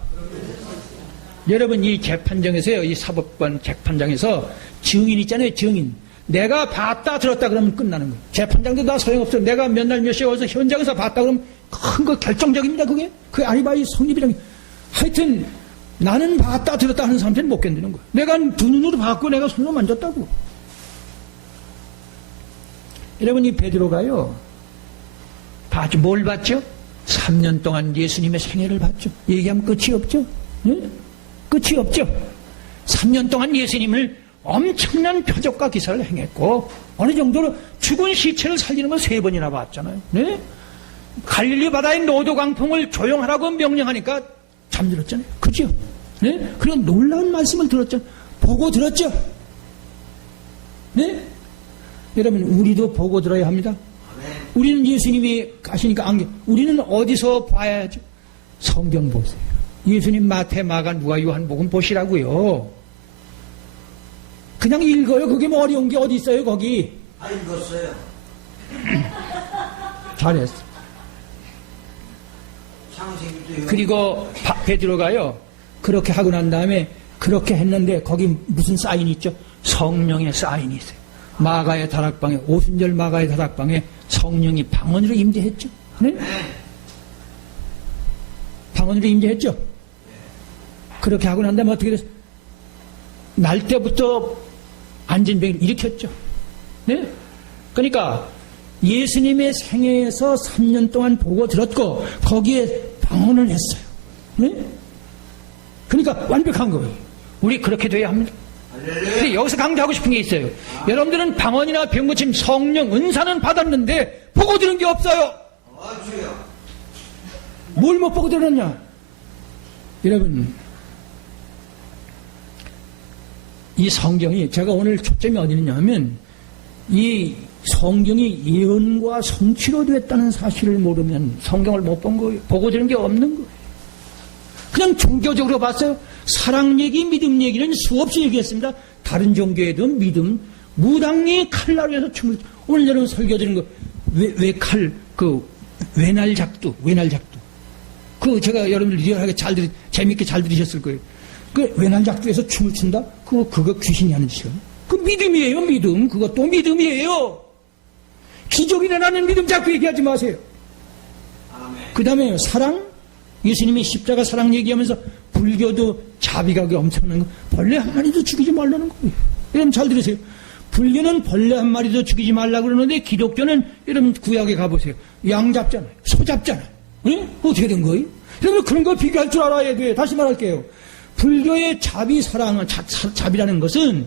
여러분 이 재판정에서요. 이 사법관 재판장에서 증인 있잖아요. 증인. 내가 봤다 들었다 그러면 끝나는 거예요. 재판장도 다 소용없어요. 내가 몇 날 몇 시에 와서 현장에서 봤다 그러면 큰 거 결정적입니다. 그게. 그 아리바이 성립이라는 게. 하여튼 나는 봤다 들었다 하는 사람들은 못 견디는 거예요. 내가 두 눈으로 봤고 내가 손으로 만졌다고. 여러분 이 베드로가요. 봤죠. 뭘 봤죠? 3년 동안 예수님의 생애를 봤죠. 얘기하면 끝이 없죠. 네? 끝이 없죠. 3년 동안 예수님을 엄청난 표적과 기사를 행했고 어느 정도로 죽은 시체를 살리는 걸 3번이나 봤잖아요. 네? 갈릴리 바다의 노도 광풍을 조용하라고 명령하니까 잠들었잖아요. 그죠? 네? 그리고 놀라운 말씀을 들었죠. 보고 들었죠? 네? 여러분 우리도 보고 들어야 합니다. 우리는 예수님이 가시니까 우리는 어디서 봐야죠? 성경 보세요. 예수님 마태, 마가, 누가, 요한복음 보시라고요. 그냥 읽어요. 그게 뭐 어려운 게 어디 있어요, 거기? 아, 읽었어요. 잘했어. 그리고 베드로가요. 그렇게 하고 난 다음에 그렇게 했는데 거기 무슨 사인이 있죠? 성령의 사인이 있어요. 마가의 다락방에 오순절 마가의 다락방에 성령이 방언으로 임재했죠. 네? 방언으로 임재했죠. 그렇게 하고 난 다음에 어떻게 됐어요? 날 때부터 안진병을 일으켰죠. 네? 그러니까 예수님의 생애에서 3년 동안 보고 들었고 거기에 방언을 했어요. 네? 그러니까 완벽한 거예요. 우리 그렇게 돼야 합니다. 근데 여기서 강조하고 싶은 게 있어요. 여러분들은 방언이나 병고침, 성령, 은사는 받았는데 보고 들은 게 없어요. 뭘 못 보고 들었냐? 여러분 이 성경이 제가 오늘 초점이 어디 있냐면 이 성경이 예언과 성취로 됐다는 사실을 모르면 성경을 못 본 거예요. 보고 들은 게 없는 거예요. 그냥 종교적으로 봤어요. 사랑 얘기, 믿음 얘기는 수없이 얘기했습니다. 다른 종교에도 믿음, 무당이 칼날에서 춤을 오늘 여러분 설교 드리는 거 외칼 외날작두 그 제가 여러분들 리얼하게 재밌게 잘 들으셨을 거예요. 그 외날작두에서 춤을 춘다? 그거 귀신이 하는 짓이에요. 그 믿음이에요, 믿음. 그것도 믿음이에요. 기적이 일어나는 믿음 자꾸 얘기하지 마세요. 그 다음에 사랑, 예수님이 십자가 사랑 얘기하면서 불교도 자비각이 엄청난 거. 벌레 한 마리도 죽이지 말라는 거예요. 여러분 잘 들으세요. 불교는 벌레 한 마리도 죽이지 말라고 그러는데 기독교는 여러분 구약에 가보세요. 양 잡잖아요. 소 잡잖아요. 응? 어떻게 된 거예요? 여러분 그런 거 비교할 줄 알아야 돼요. 다시 말할게요. 불교의 자비, 사랑은, 자비라는 것은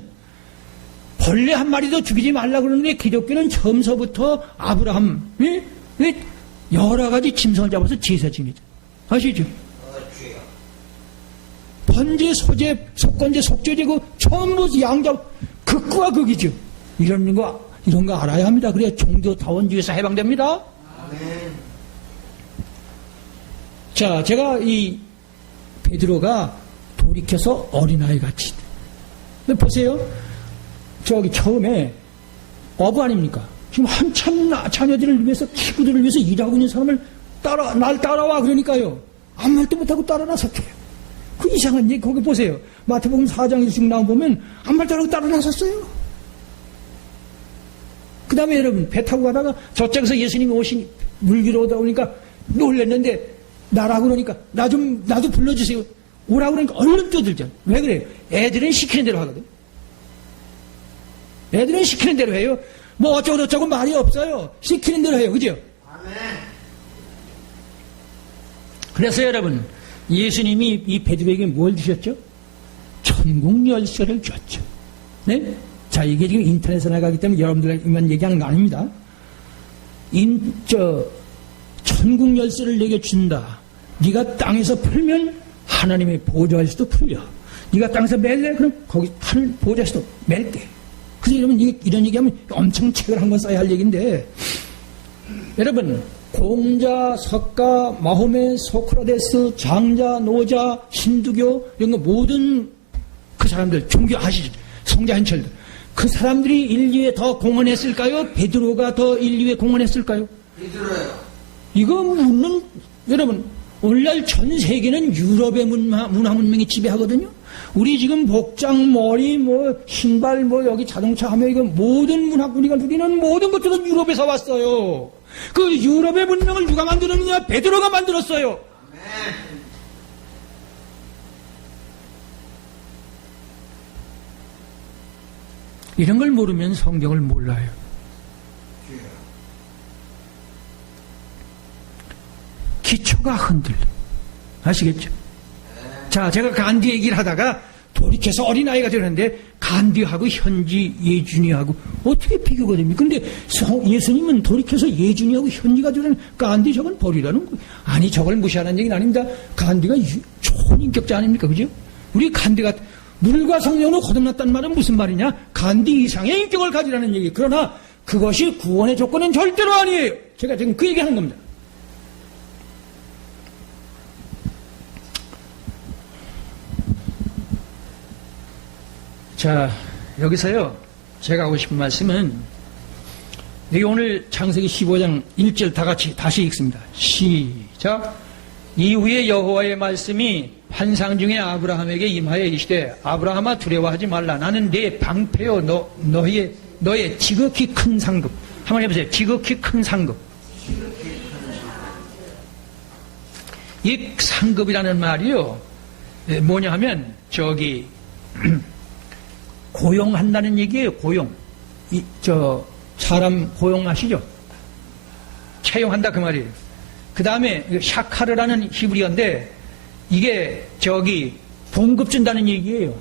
벌레 한 마리도 죽이지 말라고 그러는데 기독교는 처음서부터 아브라함, 여러 가지 짐승을 잡아서 제사 지내죠. 아시죠? 번제, 소제, 속건제, 속죄제고 전부 양잡, 극과 극이죠. 이런 거 알아야 합니다. 그래야 종교다원주의에서 해방됩니다. 아멘. 자, 제가 이 베드로가 돌이켜서 어린아이 같이. 근데 보세요. 저기 처음에 어부 아닙니까? 지금 한참 자녀들을 위해서, 친구들을 위해서 일하고 있는 사람을 날 따라와 그러니까요. 아무 말도 못하고 따라 나섰대요. 그 이상한 얘기, 거기 보세요. 마태복음 4장 1절 나오면 아무 말도 안 하고 따라 나섰어요. 그 다음에 여러분, 배 타고 가다가 저쪽에서 예수님이 물 위로 오다 오니까 놀랬는데, 나라고 그러니까, 나도 불러주세요. 오라고 그러니까 얼른 뛰어들죠. 왜 그래요? 애들은 시키는 대로 하거든. 애들은 시키는 대로 해요. 뭐 어쩌고저쩌고 말이 없어요. 시키는 대로 해요. 그죠? 아멘. 그래서 여러분, 예수님이 이 베드로에게 뭘 주셨죠? 천국 열쇠를 줬죠. 네? 자, 이게 지금 인터넷에 나가기 때문에 여러분들만 얘기하는 거 아닙니다. 천국 열쇠를 내게 준다. 네가 땅에서 풀면 하나님의 보좌에서도 풀려. 네가 땅에서 맬래? 그럼 거기 하늘 보좌에서도 맬게. 그래서 여러분, 이런 얘기하면 엄청 책을 한 권 써야 할 얘기인데, 여러분, 공자, 석가, 마호메, 소크라테스, 장자, 노자, 힌두교, 이런 거 모든 그 사람들, 종교 아시죠? 성자 현철들. 그 사람들이 인류에 더 공헌했을까요? 베드로가 더 인류에 공헌했을까요? 베드로요. 이거 묻는, 여러분, 오늘날 전 세계는 유럽의 문화 문명이 지배하거든요. 우리 지금 복장, 머리, 신발, 여기 자동차 하면 이거 모든 우리가 누리는 모든 것들은 유럽에서 왔어요. 그 유럽의 문명을 누가 만들었느냐? 베드로가 만들었어요. 이런 걸 모르면 성경을 몰라요. 기초가 흔들려. 아시겠죠? 자, 제가 간디 얘기를 하다가 돌이켜서 어린아이가 되는데 간디하고 현지 예준이하고 어떻게 비교가 됩니까? 근데 예수님은 돌이켜서 예준이하고 현지가 되는 간디 저건 버리라는 거예요. 아니, 저걸 무시하는 얘기는 아닙니다. 간디가 좋은 인격자 아닙니까? 그죠? 우리 간디가 물과 성령으로 거듭났다는 말은 무슨 말이냐? 간디 이상의 인격을 가지라는 얘기. 그러나 그것이 구원의 조건은 절대로 아니에요. 제가 지금 그 얘기하는 겁니다. 자, 여기서요, 제가 하고 싶은 말씀은, 여기 오늘 창세기 15장 1절 다 같이 다시 읽습니다. 시작. 이후에 여호와의 말씀이 환상 중에 아브라함에게 임하여 이르시되, 아브라함아 두려워하지 말라. 나는 네 방패요, 너의 지극히 큰 상급. 한번 해보세요. 지극히 큰 상급. 이 상급이라는 말이요, 뭐냐 하면, 고용한다는 얘기예요. 고용. 사람 고용하시죠? 채용한다 그 말이에요. 그 다음에 샤카르라는 히브리어인데 이게 봉급 준다는 얘기예요.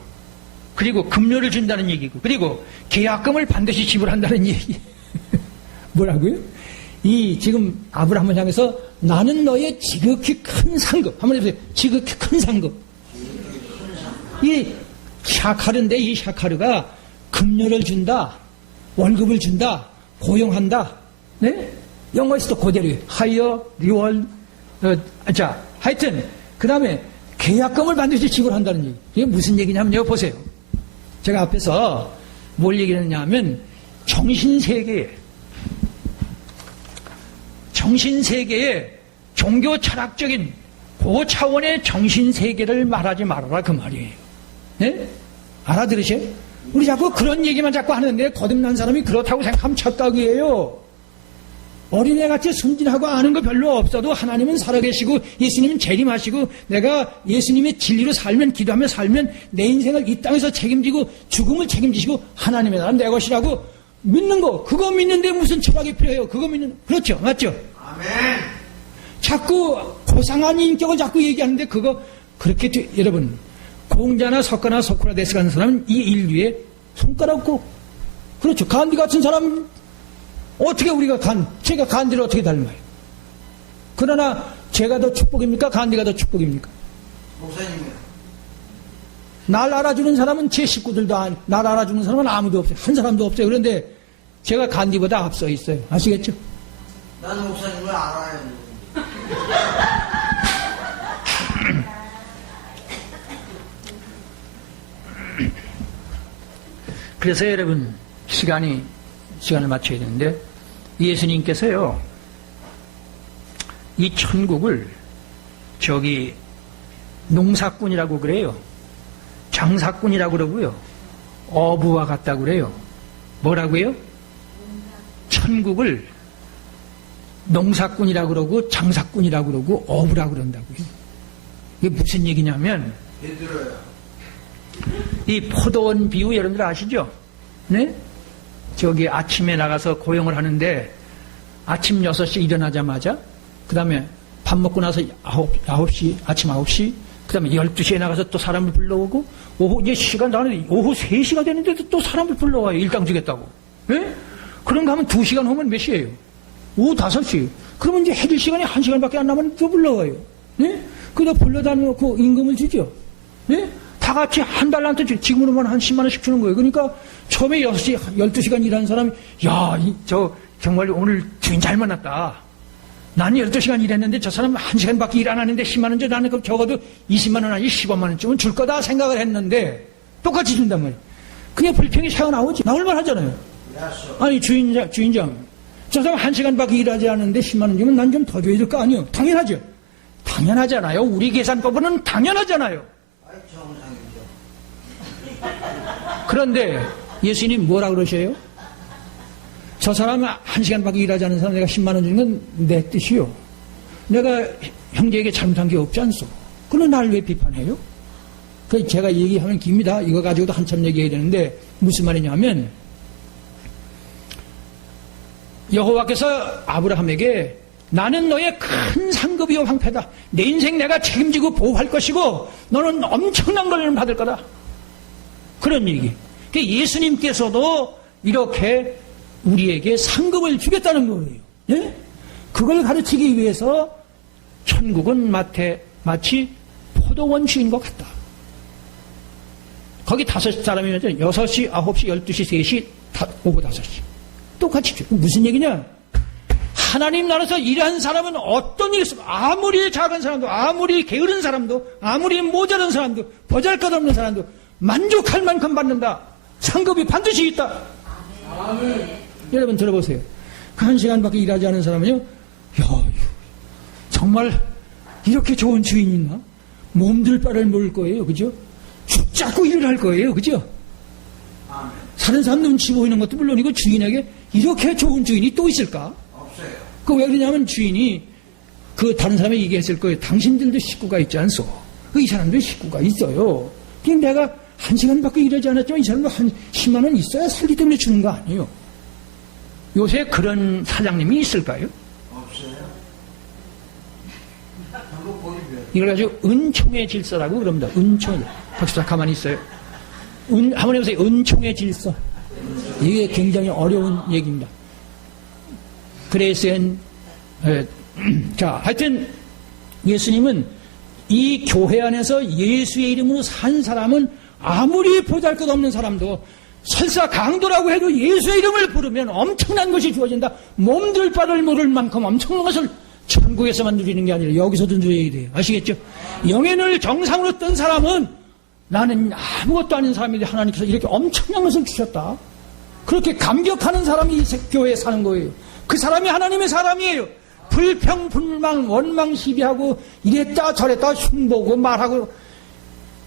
그리고 급료를 준다는 얘기고, 그리고 계약금을 반드시 지불한다는 얘기. 뭐라고요? 지금 아브라함을 향해서 나는 너의 지극히 큰 상급. 한번 해보세요. 지극히 큰 상급. 이 샤카르인데 이 샤카르가 급료를 준다, 월급을 준다, 고용한다. 네? 영어에서도 그대로예요. hire, reward. 자, 하여튼 그 다음에 계약금을 반드시 지불한다는 얘기. 이게 무슨 얘기냐면요, 보세요. 제가 앞에서 뭘 얘기했냐 하면 정신세계에 종교 철학적인 그 차원의 정신세계를 말하지 말아라 그 말이에요. 네? 알아들으세요? 우리 자꾸 그런 얘기만 자꾸 하는데 거듭난 사람이 그렇다고 생각하면 착각이에요. 어린애같이 순진하고 아는 거 별로 없어도 하나님은 살아계시고 예수님은 재림하시고 내가 예수님의 진리로 살면, 기도하며 살면 내 인생을 이 땅에서 책임지고 죽음을 책임지시고 하나님의 나라 내 것이라고 믿는 거, 그거 믿는데 무슨 철학이 필요해요? 그거 그렇죠? 맞죠? 아멘. 자꾸 고상한 인격을 자꾸 얘기하는데 그렇게 여러분, 공자나 석가나 소크라테스 같은 사람은 이 인류의 손가락 꼭, 그렇죠. 간디 같은 사람, 어떻게 제가 간디를 어떻게 닮아요? 그러나 제가 더 축복입니까? 간디가 더 축복입니까? 목사님이요. 날 알아주는 사람은 제 식구들도 날 알아주는 사람은 아무도 없어요. 한 사람도 없어요. 그런데 제가 간디보다 앞서 있어요. 아시겠죠? 나는 목사님을 알아요. 그래서 여러분, 시간을 맞춰야 되는데, 예수님께서요, 이 천국을 저기 농사꾼이라고 그래요. 장사꾼이라고 그러고요. 어부와 같다고 그래요. 뭐라고요? 천국을 농사꾼이라고 그러고 장사꾼이라고 그러고 어부라고 그런다고요. 이게 무슨 얘기냐면 얘들어요. 이 포도원 비유 여러분들 아시죠? 네? 저기 아침에 나가서 고용을 하는데 아침 6시 일어나자마자 그 다음에 밥 먹고 나서 9시, 아침 9시 그 다음에 12시에 나가서 또 사람을 불러오고 오후 이제 시간 나는데 오후 3시가 되는데도 또 사람을 불러와요. 일당 주겠다고. 예? 그런가 하면 2시간 후면 몇 시예요? 오후 5시. 그러면 이제 해질 시간이 1시간밖에 안 남았는데 또 불러와요. 네? 그러다 불러다 놓고 임금을 주죠. 네? 다 같이 한 달한테 지금으로만 한 10만 원씩 주는 거예요. 그러니까 처음에 6시, 12시간 일하는 사람이 야, 저 정말 오늘 주인 잘 만났다. 나는 12시간 일했는데 저 사람은 1시간밖에 일 안 하는데 10만 원 줘. 나는 그럼 적어도 20만 원 아니 15만 원쯤은 줄 거다 생각을 했는데 똑같이 준단 말이에요. 그냥 불평이 새어 나오지. 나올만 하잖아요. 아니 주인장 저 사람 1시간밖에 일하지 않는데 10만 원 주면 난 좀 더 줘야 될 거 아니에요. 당연하죠. 당연하잖아요. 우리 계산법은 당연하잖아요. 아이, 정상이죠. 그런데 예수님 뭐라 그러셔요? 저 사람은 1시간밖에 일하지 않는 사람 내가 10만 원 주는 건 내 뜻이요. 내가 형제에게 잘못한 게 없지 않소. 그럼 나를 왜 비판해요? 그 제가 얘기하면 깁니다. 이거 가지고도 한참 얘기해야 되는데 무슨 말이냐면 여호와께서 아브라함에게 나는 너의 큰 상급이요 황폐다. 내 인생 내가 책임지고 보호할 것이고 너는 엄청난 걸 받을 거다. 그런 얘기. 예수님께서도 이렇게 우리에게 상급을 주겠다는 거예요. 예? 그걸 가르치기 위해서 천국은 마치 포도원 주인 것 같다. 거기 5사람이면 6시, 9시, 12시, 3시, 오후 5시. 똑같이 줘. 무슨 얘기냐? 하나님 나라에서 일한 사람은 어떤 일이 있으면 아무리 작은 사람도 아무리 게으른 사람도 아무리 모자란 사람도 보잘것없는 사람도 만족할 만큼 받는다. 상급이 반드시 있다. 아멘. 여러분 들어보세요. 그 1시간밖에 일하지 않은 사람은요. 야, 정말 이렇게 좋은 주인이 있나? 몸들 바를 모을 거예요. 그죠? 죽자고 일을 할 거예요. 그죠? 아멘. 사는 사람 눈치 보이는 것도 물론이고 주인에게 이렇게 좋은 주인이 또 있을까? 없어요. 그 왜 그러냐면 주인이 그 다른 사람이 얘기했을 거예요. 당신들도 식구가 있지 않소? 이 사람도 식구가 있어요. 근데 내가 1시간밖에 일하지 않았지만 이 사람도 한 10만 원 있어야 살기 때문에 주는 거 아니에요. 요새 그런 사장님이 있을까요? 없어요. 한번 보이면. 이걸 가지고 은총의 질서라고 그럽니다. 은총의 박수자 가만히 있어요. 한번 해보세요. 은총의 질서. 이게 굉장히 어려운 얘기입니다. 그레이스앤 자, 하여튼 예수님은 이 교회 안에서 예수의 이름으로 산 사람은 아무리 보잘것없는 사람도 설사 강도라고 해도 예수의 이름을 부르면 엄청난 것이 주어진다. 몸둘 바를 모를 만큼 엄청난 것을 천국에서만 누리는 게 아니라 여기서도 누려야 돼요. 아시겠죠? 영혼을 정상으로 뜬 사람은 나는 아무것도 아닌 사람인데 하나님께서 이렇게 엄청난 것을 주셨다. 그렇게 감격하는 사람이 이 교회에 사는 거예요. 그 사람이 하나님의 사람이에요. 불평, 불망, 원망, 시비하고 이랬다 저랬다 흉보고 말하고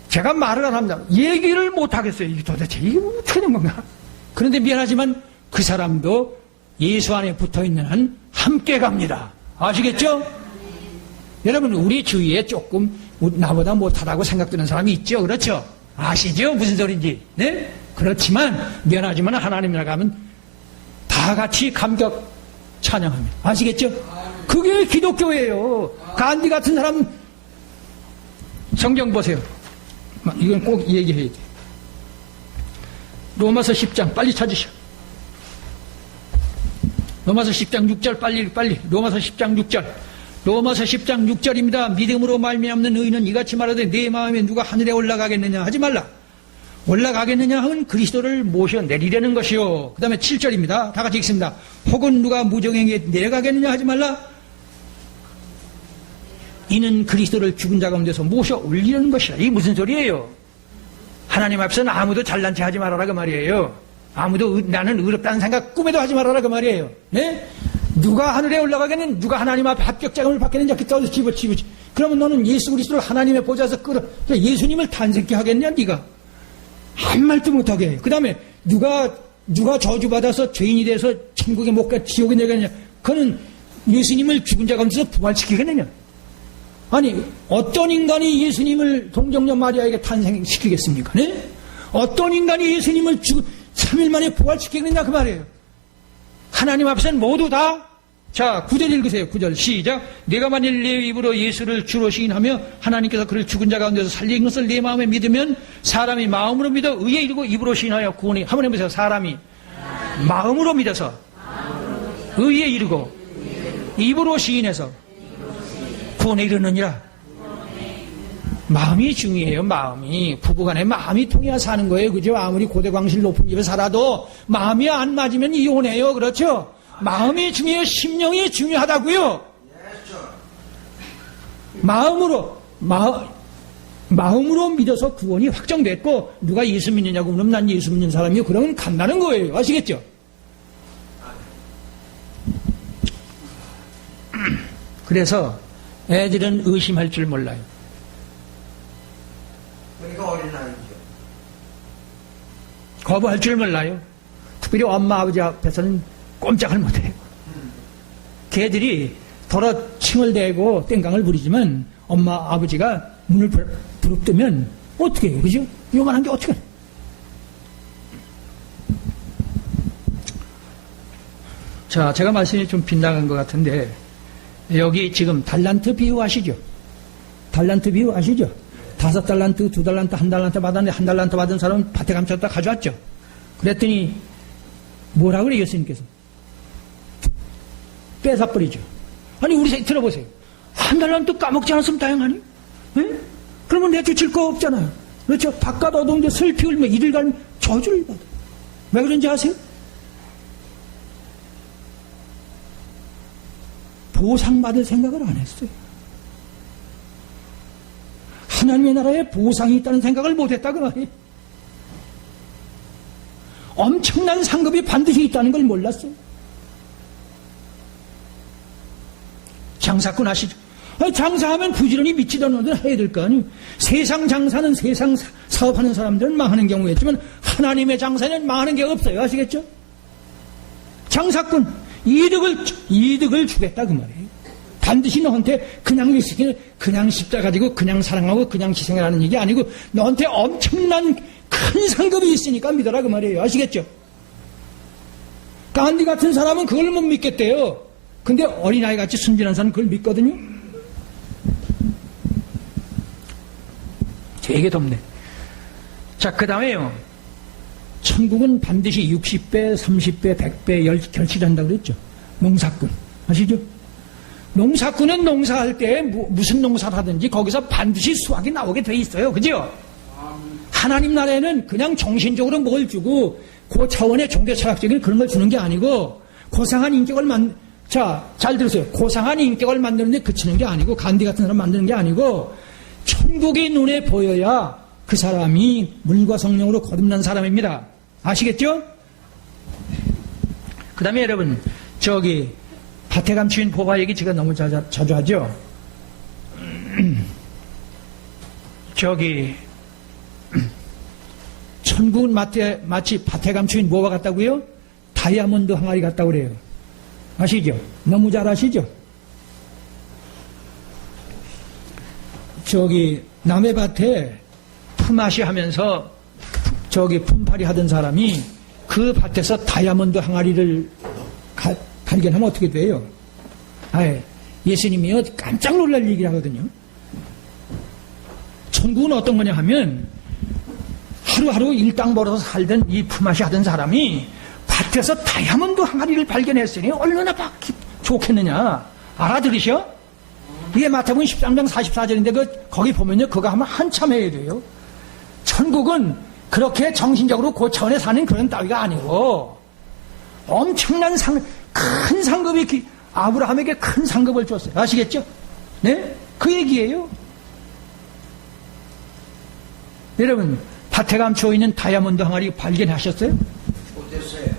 제가 말을 안 합니다. 얘기를 못 하겠어요. 이게 도대체 이게 어떻게 된 건가? 그런데 미안하지만 그 사람도 예수 안에 붙어있는 한 함께 갑니다. 아시겠죠? 여러분 우리 주위에 조금 나보다 못하다고 생각되는 사람이 있죠. 그렇죠? 아시죠? 무슨 소리인지. 네? 그렇지만 미안하지만 하나님이라 가면 다 같이 감격 찬양합니다. 아시겠죠? 그게 기독교예요. 간디 같은 사람 성경 보세요. 이건 꼭 얘기해야 돼. 로마서 10장 빨리 찾으셔. 로마서 10장 6절 빨리 로마서 10장 6절 로마서 10장 6절입니다. 믿음으로 말미암는 의인은 이같이 말하되 내 마음에 누가 하늘에 올라가겠느냐 하지 말라. 올라가겠느냐 하면 그리스도를 모셔 내리려는 것이요. 그 다음에 7절입니다. 다 같이 읽습니다. 혹은 누가 무정행에 내려가겠느냐 하지 말라. 이는 그리스도를 죽은 자 가운데서 모셔 올리려는 것이라. 이게 무슨 소리예요? 하나님 앞에서는 아무도 잘난 체 하지 말아라 그 말이에요. 아무도 나는 의롭다는 생각 꿈에도 하지 말아라 그 말이에요. 네? 누가 하늘에 올라가겠는, 누가 하나님 앞에 합격자금을 받겠느냐, 그때 어디서 집어치우지. 그러면 너는 예수 그리스도를 하나님의 보좌에서 끌어, 예수님을 탄생케 하겠냐, 네가? 한 말도 못하게. 그 다음에 누가 저주받아서 죄인이 돼서 천국에 못 가, 지옥에 내겠느냐. 그거는 예수님을 죽은 자 가운데서 부활시키겠느냐. 아니, 어떤 인간이 예수님을 동정녀 마리아에게 탄생시키겠습니까? 네? 어떤 인간이 예수님을 3일 만에 부활시키겠느냐, 그 말이에요. 하나님 앞에서는 모두 다, 자, 9절 읽으세요. 9절 시작. 내가 만일 내 입으로 예수를 주로 시인하며 하나님께서 그를 죽은 자 가운데서 살린 것을 내 마음에 믿으면 사람이 마음으로 믿어 의에 이르고 입으로 시인하여 구원이. 한번 해보세요. 사람이 마음으로 믿어서 의에 이르고 입으로 시인해서 구원에 이르느니라. 마음이 중요해요. 마음이. 부부간에 마음이 통해야 사는 거예요. 그죠? 아무리 고대광실 높은 집에 살아도 마음이 안 맞으면 이혼해요. 그렇죠? 마음이 중요해요. 심령이 중요하다고요. 마음으로 믿어서 구원이 확정됐고, 누가 예수 믿느냐고 그러면 난 예수 믿는 사람이요. 그러면 간다는 거예요. 아시겠죠? 그래서 애들은 의심할 줄 몰라요. 그러니까 어린아이죠. 거부할 줄 몰라요. 특별히 엄마 아버지 앞에서는 꼼짝을 못해요. 걔들이 더러 칭을 대고 땡깡을 부리지만 엄마 아버지가 문을 부릅뜨면 어떻게 해요? 그죠? 요만한 게 어떻게 해요? 자, 제가 말씀이 좀 빗나간 것 같은데, 여기 지금 달란트 비유 아시죠? 달란트 비유 아시죠? 5달란트, 2달란트, 1달란트 받았는데 1달란트 받은 사람은 밭에 감췄다 가져왔죠. 그랬더니 뭐라 그래요, 예수님께서? 뺏어버리죠. 아니, 우리 들어보세요. 1달란트 까먹지 않았으면 다행하니? 네? 그러면 내쫓을 거 없잖아요. 그렇죠? 바깥 어두운데 슬피 울며 이를 갈면 저주를 받아요. 왜 그런지 아세요? 보상받을 생각을 안 했어요. 하나님의 나라에 보상이 있다는 생각을 못했다 그 말이에요. 엄청난 상급이 반드시 있다는 걸 몰랐어요. 장사꾼 아시죠? 장사하면 부지런히 미치던 놈들 해야 될 거 아니에요. 세상 장사는 세상 사업하는 사람들은 망하는 경우가 있지만 하나님의 장사는 망하는 게 없어요. 아시겠죠? 장사꾼 이득을 주겠다 그 말이에요. 반드시 너한테 그냥 십자 가지고 그냥 사랑하고 그냥 희생을 하는 얘기 아니고 너한테 엄청난 큰 상급이 있으니까 믿어라 그 말이에요. 아시겠죠? 간디 같은 사람은 그걸 못 믿겠대요. 근데 어린아이 같이 순진한 사람은 그걸 믿거든요. 되게 덥네. 자, 그 다음에요. 천국은 반드시 60배, 30배, 100배 결실한다고 그랬죠. 농사꾼. 아시죠? 농사꾼은 농사할 때 무슨 농사를 하든지 거기서 반드시 수확이 나오게 돼 있어요. 그죠? 하나님 나라에는 그냥 정신적으로 뭘 주고 그 차원의 종교철학적인 그런 걸 주는 게 아니고 고상한 인격을 잘 들으세요. 고상한 인격을 만드는데 그치는 게 아니고 간디 같은 사람 만드는 게 아니고 천국이 눈에 보여야 그 사람이 물과 성령으로 거듭난 사람입니다. 아시겠죠? 그 다음에 여러분 밭에 감추인 보화 얘기 제가 너무 자주 하죠. 천국은 마치 밭에 감추인 뭐가 같다고요? 다이아몬드 항아리 같다고 그래요. 아시죠? 너무 잘 아시죠? 남의 밭에 품앗이 하면서 품팔이 하던 사람이 그 밭에서 다이아몬드 항아리를 발견하면 어떻게 돼요? 예수님이요 깜짝 놀랄 얘기를 하거든요. 천국은 어떤 거냐 하면 하루하루 일당 벌어서 살던 이 품앗이 하던 사람이 밭에서 다이아몬드 항아리를 발견했으니 얼마나 좋겠느냐. 알아들으셔? 이게 마태복음 13장 44절인데 거기 보면요 그거 하면 한참 해야 돼요. 천국은 그렇게 정신적으로 고차원에 사는 그런 따위가 아니고 엄청난 큰 상급이 아브라함에게 큰 상급을 줬어요. 아시겠죠? 네? 그 얘기예요. 여러분 밭에 감추어 있는 다이아몬드 항아리 발견하셨어요? 됐어요.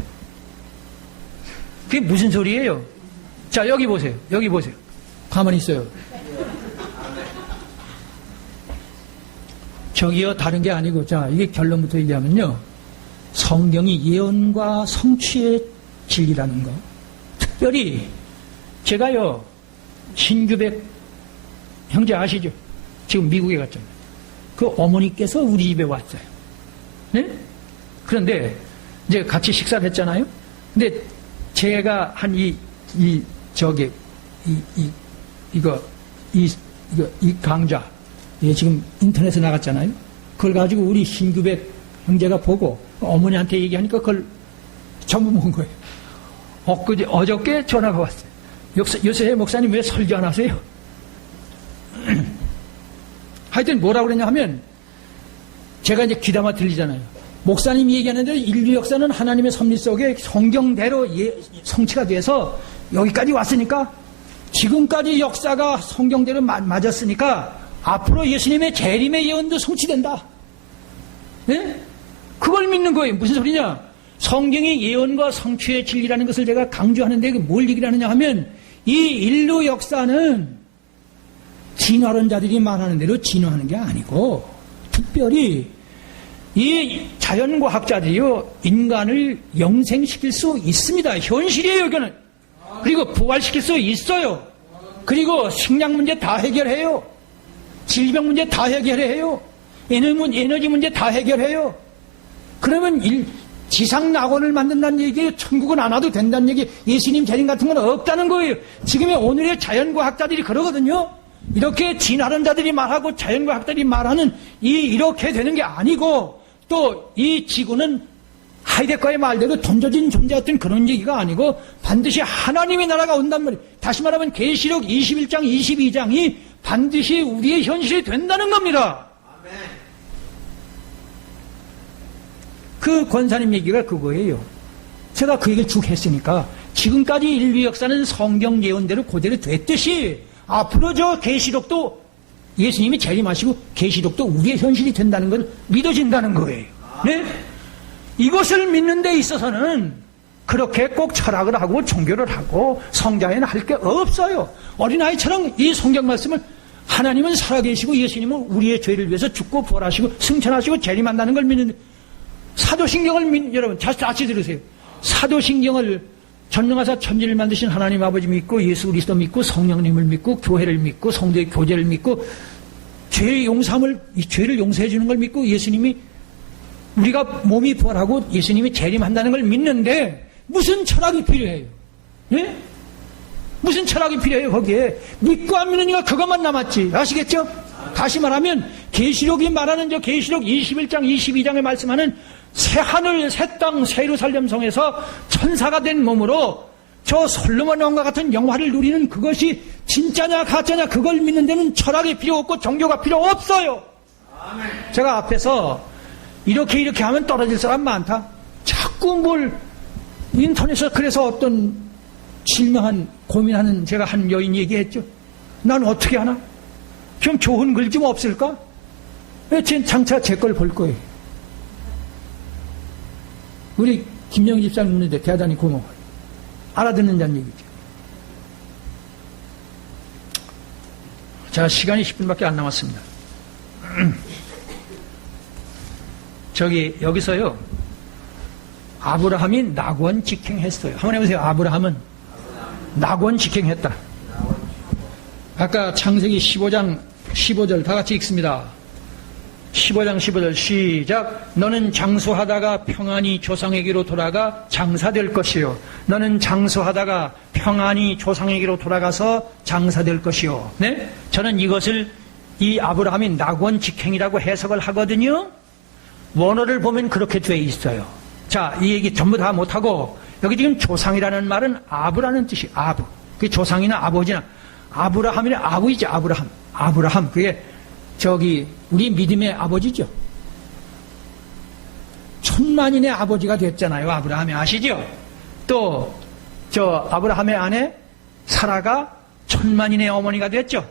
그게 무슨 소리예요? 자, 여기 보세요. 여기 보세요. 가만히 있어요. 저기요, 다른 게 아니고, 자, 이게 결론부터 얘기하면요. 성경이 예언과 성취의 진리라는 거. 특별히, 제가요, 신규백 형제 아시죠? 지금 미국에 갔잖아요. 그 어머니께서 우리 집에 왔어요. 네? 그런데, 이제 같이 식사를 했잖아요? 근데, 제가 한 이 강좌, 예, 지금 인터넷에 나갔잖아요. 그걸 가지고 우리 신규백 형제가 보고 어머니한테 얘기하니까 그걸 전부 본 거예요. 어저께 전화가 왔어요. 요새 목사님 왜 설교 안 하세요? 하여튼 뭐라고 그러냐 하면 제가 이제 귀담아 들리잖아요. 목사님이 얘기하는데 인류 역사는 하나님의 섭리 속에 성경대로 성취가 돼서 여기까지 왔으니까 지금까지 역사가 성경대로 맞았으니까 앞으로 예수님의 재림의 예언도 성취된다. 네? 그걸 믿는 거예요. 무슨 소리냐? 성경이 예언과 성취의 진리라는 것을 제가 강조하는데 뭘 얘기를 하느냐 하면 이 인류 역사는 진화론자들이 말하는 대로 진화하는 게 아니고 특별히 이 자연과학자들이요 인간을 영생시킬 수 있습니다. 현실이에요, 이거는. 그리고 부활시킬 수 있어요. 그리고 식량 문제 다 해결해요. 질병 문제 다 해결해요. 에너지 문제 다 해결해요. 그러면 지상 낙원을 만든다는 얘기예요. 천국은 안 와도 된다는 얘기. 예수님 재림 같은 건 없다는 거예요. 지금의 오늘의 자연과학자들이 그러거든요. 이렇게 진화론자들이 말하고 자연과학자들이 말하는 이렇게 되는 게 아니고 또 이 지구는 하이데거의 말대로 던져진 존재 같은 그런 얘기가 아니고 반드시 하나님의 나라가 온단 말이에요. 다시 말하면 계시록 21장 22장이 반드시 우리의 현실이 된다는 겁니다. 아멘. 그 권사님 얘기가 그거예요. 제가 그 얘기를 쭉 했으니까 지금까지 인류 역사는 성경 예언대로 그대로 됐듯이 앞으로 저 계시록도 예수님이 재림하시고 계시록도 우리의 현실이 된다는 걸 믿어진다는 거예요. 네? 이것을 믿는 데 있어서는 그렇게 꼭 철학을 하고 종교를 하고 성자에는 할 게 없어요. 어린아이처럼 이 성경 말씀을 하나님은 살아계시고 예수님은 우리의 죄를 위해서 죽고 부활하시고 승천하시고 재림한다는 걸 믿는데 사도신경을 여러분 다시 들으세요. 사도신경을 전능하사 천지를 만드신 하나님 아버지 믿고 예수 그리스도 믿고 성령님을 믿고 교회를 믿고 성도의 교제를 믿고 죄의 용서함을 이 죄를 용서해 주는 걸 믿고 예수님이 우리가 몸이 부활하고 예수님이 재림한다는 걸 믿는데 무슨 철학이 필요해요? 예? 무슨 철학이 필요해요? 거기에 믿고 안 믿느니까 그것만 남았지. 아시겠죠? 다시 말하면 계시록이 말하는 저 계시록 21장 22장에 말씀하는 새 하늘 새 땅 새 예루살렘 성에서 천사가 된 몸으로 저 솔로몬 왕과 같은 영화를 누리는 그것이 진짜냐 가짜냐 그걸 믿는 데는 철학이 필요 없고 종교가 필요 없어요. 아멘. 제가 앞에서 이렇게 하면 떨어질 사람 많다. 자꾸 뭘 인터넷에서 그래서 어떤 실명한 고민하는 제가 한 여인 얘기했죠. 난 어떻게 하나? 좀 좋은 글 좀 없을까? 장차 제 걸 볼 거예요. 우리 김영희 집사님 묻는데 대단히 고마워요. 알아듣는다는 얘기죠. 자, 시간이 10분밖에 안 남았습니다. 여기서요, 아브라함이 낙원 직행했어요. 한번 해보세요. 아브라함은 낙원 직행했다. 아까 창세기 15장 15절 다 같이 읽습니다. 15장 15절 시작. 너는 장수하다가 평안히 조상에게로 돌아가 장사될 것이요. 너는 장수하다가 평안히 조상에게로 돌아가서 장사될 것이요. 네? 저는 이것을 이 아브라함이 낙원 직행이라고 해석을 하거든요. 원어를 보면 그렇게 돼 있어요. 자, 이 얘기 전부 다 못하고 여기 지금 조상이라는 말은 아브라는 뜻이 아브. 그 조상이나 아버지나 아브라함이나 아버지죠. 아브라함. 그게 우리 믿음의 아버지죠. 천만인의 아버지가 됐잖아요. 아브라함이 아시죠? 또 아브라함의 아내 사라가 천만인의 어머니가 됐죠.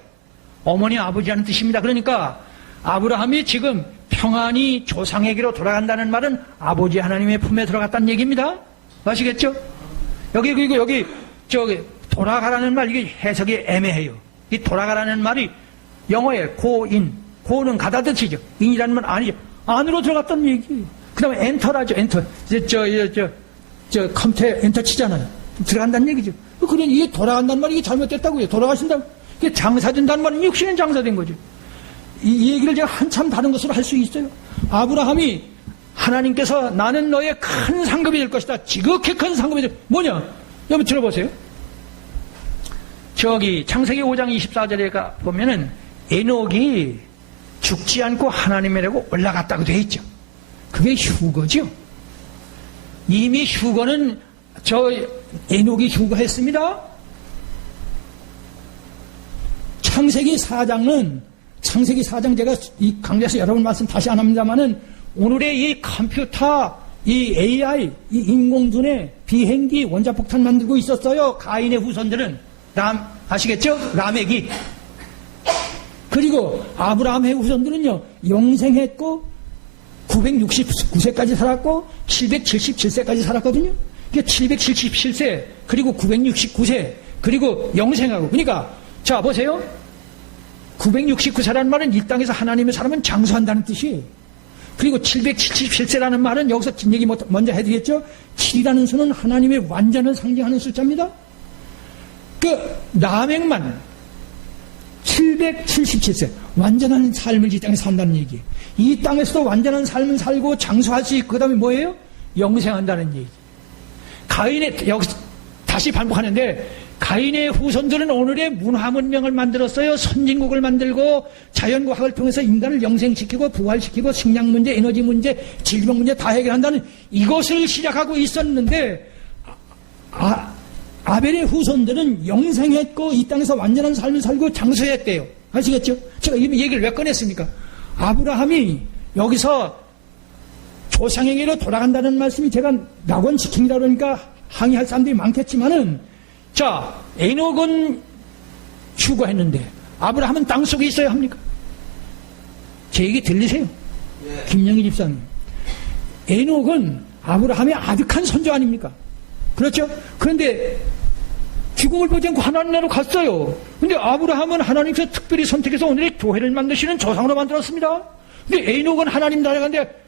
어머니 아버지라는 뜻입니다. 그러니까 아브라함이 지금 평안이 조상에게로 돌아간다는 말은 아버지 하나님의 품에 들어갔다는 얘기입니다. 아시겠죠? 그리고 여기 저기 돌아가라는 말, 이게 해석이 애매해요. 이 돌아가라는 말이 영어에 고는 가다 뜻이죠. 인이라는 말 아니죠. 안으로 들어갔다는 얘기. 그 다음에 엔터라죠. 엔터. 컴퓨터에 엔터 치잖아요. 들어간다는 얘기죠. 그러니 이게 돌아간다는 말이 이게 잘못됐다고요. 돌아가신다고. 이게 장사된다는 말은 육신은 장사된 거죠. 이 얘기를 제가 한참 다른 것으로 할 수 있어요. 아브라함이 하나님께서 나는 너의 큰 상급이 될 것이다. 지극히 큰 상급이 될, 뭐냐? 여러분 들어보세요. 저기 창세기 5장 24절에 보면은 에녹이 죽지 않고 하나님이라고 올라갔다고 돼 있죠. 그게 휴거죠. 이미 휴거는 에녹이 휴거했습니다. 창세기 4장 제가 이 강좌에서 여러 번 말씀 다시 안 합니다만은 오늘의 이 컴퓨터, 이 AI, 이 인공지능, 비행기, 원자폭탄 만들고 있었어요. 가인의 후손들은. 아시겠죠? 라멕이. 그리고 아브라함의 후손들은요, 영생했고, 969세까지 살았고, 777세까지 살았거든요. 이게 777세, 그리고 969세, 그리고 영생하고. 그러니까, 자, 보세요. 969세라는 말은 이 땅에서 하나님의 사람은 장수한다는 뜻이에요. 그리고 777세라는 말은 여기서 뒷얘기 먼저 해드리겠죠? 7이라는 수는 하나님의 완전을 상징하는 숫자입니다. 라멕만 777세 완전한 삶을 이 땅에 산다는 얘기예요. 이 땅에서도 완전한 삶을 살고 장수할 수 있고, 그 다음에 뭐예요? 영생한다는 얘기. 여기서 다시 반복하는데, 가인의 후손들은 오늘의 문화 문명을 만들었어요. 선진국을 만들고 자연과학을 통해서 인간을 영생시키고 부활시키고 식량 문제, 에너지 문제, 질병 문제 다 해결한다는 이것을 시작하고 있었는데, 아벨의 후손들은 영생했고 이 땅에서 완전한 삶을 살고 장수했대요. 아시겠죠? 제가 이 얘기를 왜 꺼냈습니까? 아브라함이 여기서 조상에게로 돌아간다는 말씀이, 제가 낙원 지킴이라 그러니까 항의할 사람들이 많겠지만은, 자, 에녹은 휴거했는데 아브라함은 땅속에 있어야 합니까? 제 얘기 들리세요? 예. 김영희 집사님. 에녹은 아브라함의 아득한 선조 아닙니까? 그렇죠? 그런데 죽음을 보지 않고 하나님 나라로 갔어요. 근데 아브라함은 하나님께서 특별히 선택해서 오늘의 교회를 만드시는 조상으로 만들었습니다. 근데 에녹은 하나님 나라에 갔는데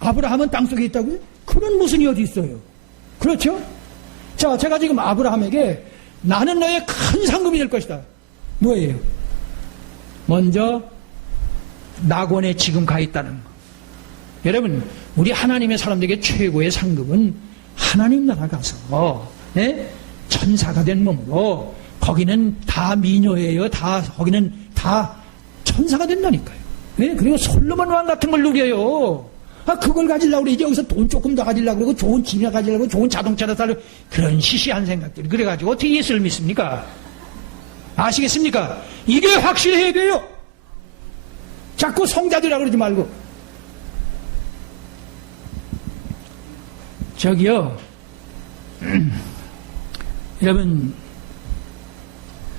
아브라함은 땅속에 있다고요? 그런 모순이 어디 있어요? 그렇죠? 자, 제가 지금 아브라함에게 나는 너의 큰 상급이 될 것이다. 뭐예요? 먼저 낙원에 지금 가 있다는 거. 여러분, 우리 하나님의 사람들에게 최고의 상급은 하나님 나라 가서 천사가 된 몸으로, 거기는 다 미녀예요. 거기는 다 천사가 된다니까요. 그리고 솔로몬 왕 같은 걸 누려요. 그걸 가지려고 그러지. 여기서 돈 조금 더 가지려고 그러고, 좋은 집이나 가지려고, 좋은 자동차를 사려고, 그런 시시한 생각들. 그래가지고 어떻게 예수를 믿습니까? 아시겠습니까? 이게 확실해야 돼요. 자꾸 성자들이라고 그러지 말고. 저기요, 여러분,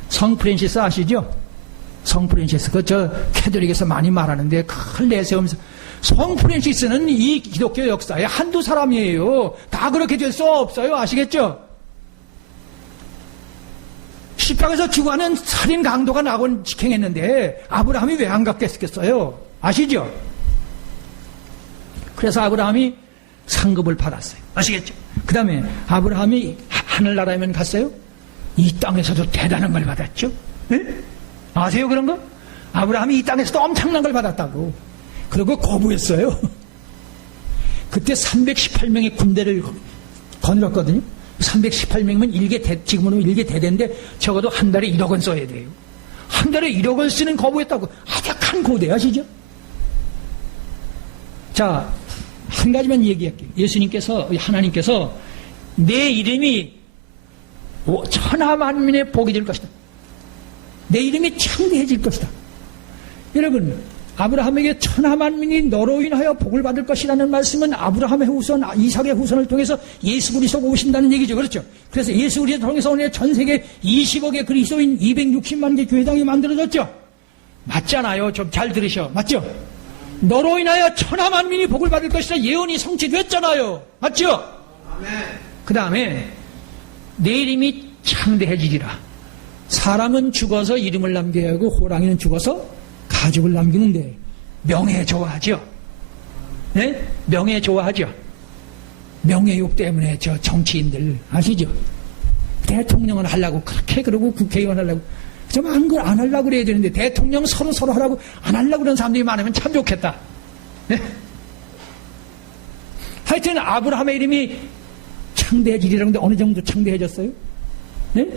성 프랜시스 아시죠? 성 프랜시스. 캐톨릭에서 많이 말하는데, 큰 내세우면서. 성 프랜시스는 이 기독교 역사에 한두 사람이에요. 다 그렇게 될 수 없어요. 아시겠죠? 십자가에서 죽어가는 살인 강도가 낙원 직행했는데 아브라함이 왜 안 갔겠어요? 아시죠? 그래서 아브라함이 상급을 받았어요. 아시겠죠? 그 다음에 아브라함이 하늘나라에만 갔어요? 이 땅에서도 대단한 걸 받았죠? 네? 아세요 그런 거? 아브라함이 이 땅에서도 엄청난 걸 받았다고. 그리고 거부했어요. 그때 318명의 군대를 거느렸거든요. 318명이면 지금으로 1개 대대인데 적어도 한 달에 1억 원 써야 돼요. 한 달에 1억 원 쓰는 거부했다고. 아득한 고대 아시죠? 자, 한 가지만 얘기할게요. 하나님께서 내 이름이 천하만민의 복이 될 것이다. 내 이름이 창대해질 것이다. 여러분, 아브라함에게 천하만민이 너로 인하여 복을 받을 것이라는 말씀은 아브라함의 후손, 이삭의 후손을 통해서 예수 그리스도가 오신다는 얘기죠. 그렇죠? 그래서 예수 그리스도를 통해서 오늘 전 세계 20억의 그리스도인 260만 개 교회당이 만들어졌죠. 맞잖아요. 좀 잘 들으셔. 맞죠? 너로 인하여 천하 만민이 복을 받을 것이라 예언이 성취됐잖아요. 맞죠? 아멘. 그 다음에 내 이름이 창대해지리라. 사람은 죽어서 이름을 남겨야 하고 호랑이는 죽어서 가죽을 남기는데 명예 좋아하죠. 네? 명예 좋아하죠. 명예욕 때문에 저 정치인들 아시죠? 대통령은 하려고 그렇게 그러고 국회의원 하려고 좀 안 하려고 그래야 되는데 대통령 서로 하라고 안 하려고 그러는 사람들이 많으면 참 좋겠다. 네? 하여튼 아브라함의 이름이 창대해지리라는데 어느 정도 창대해졌어요? 네?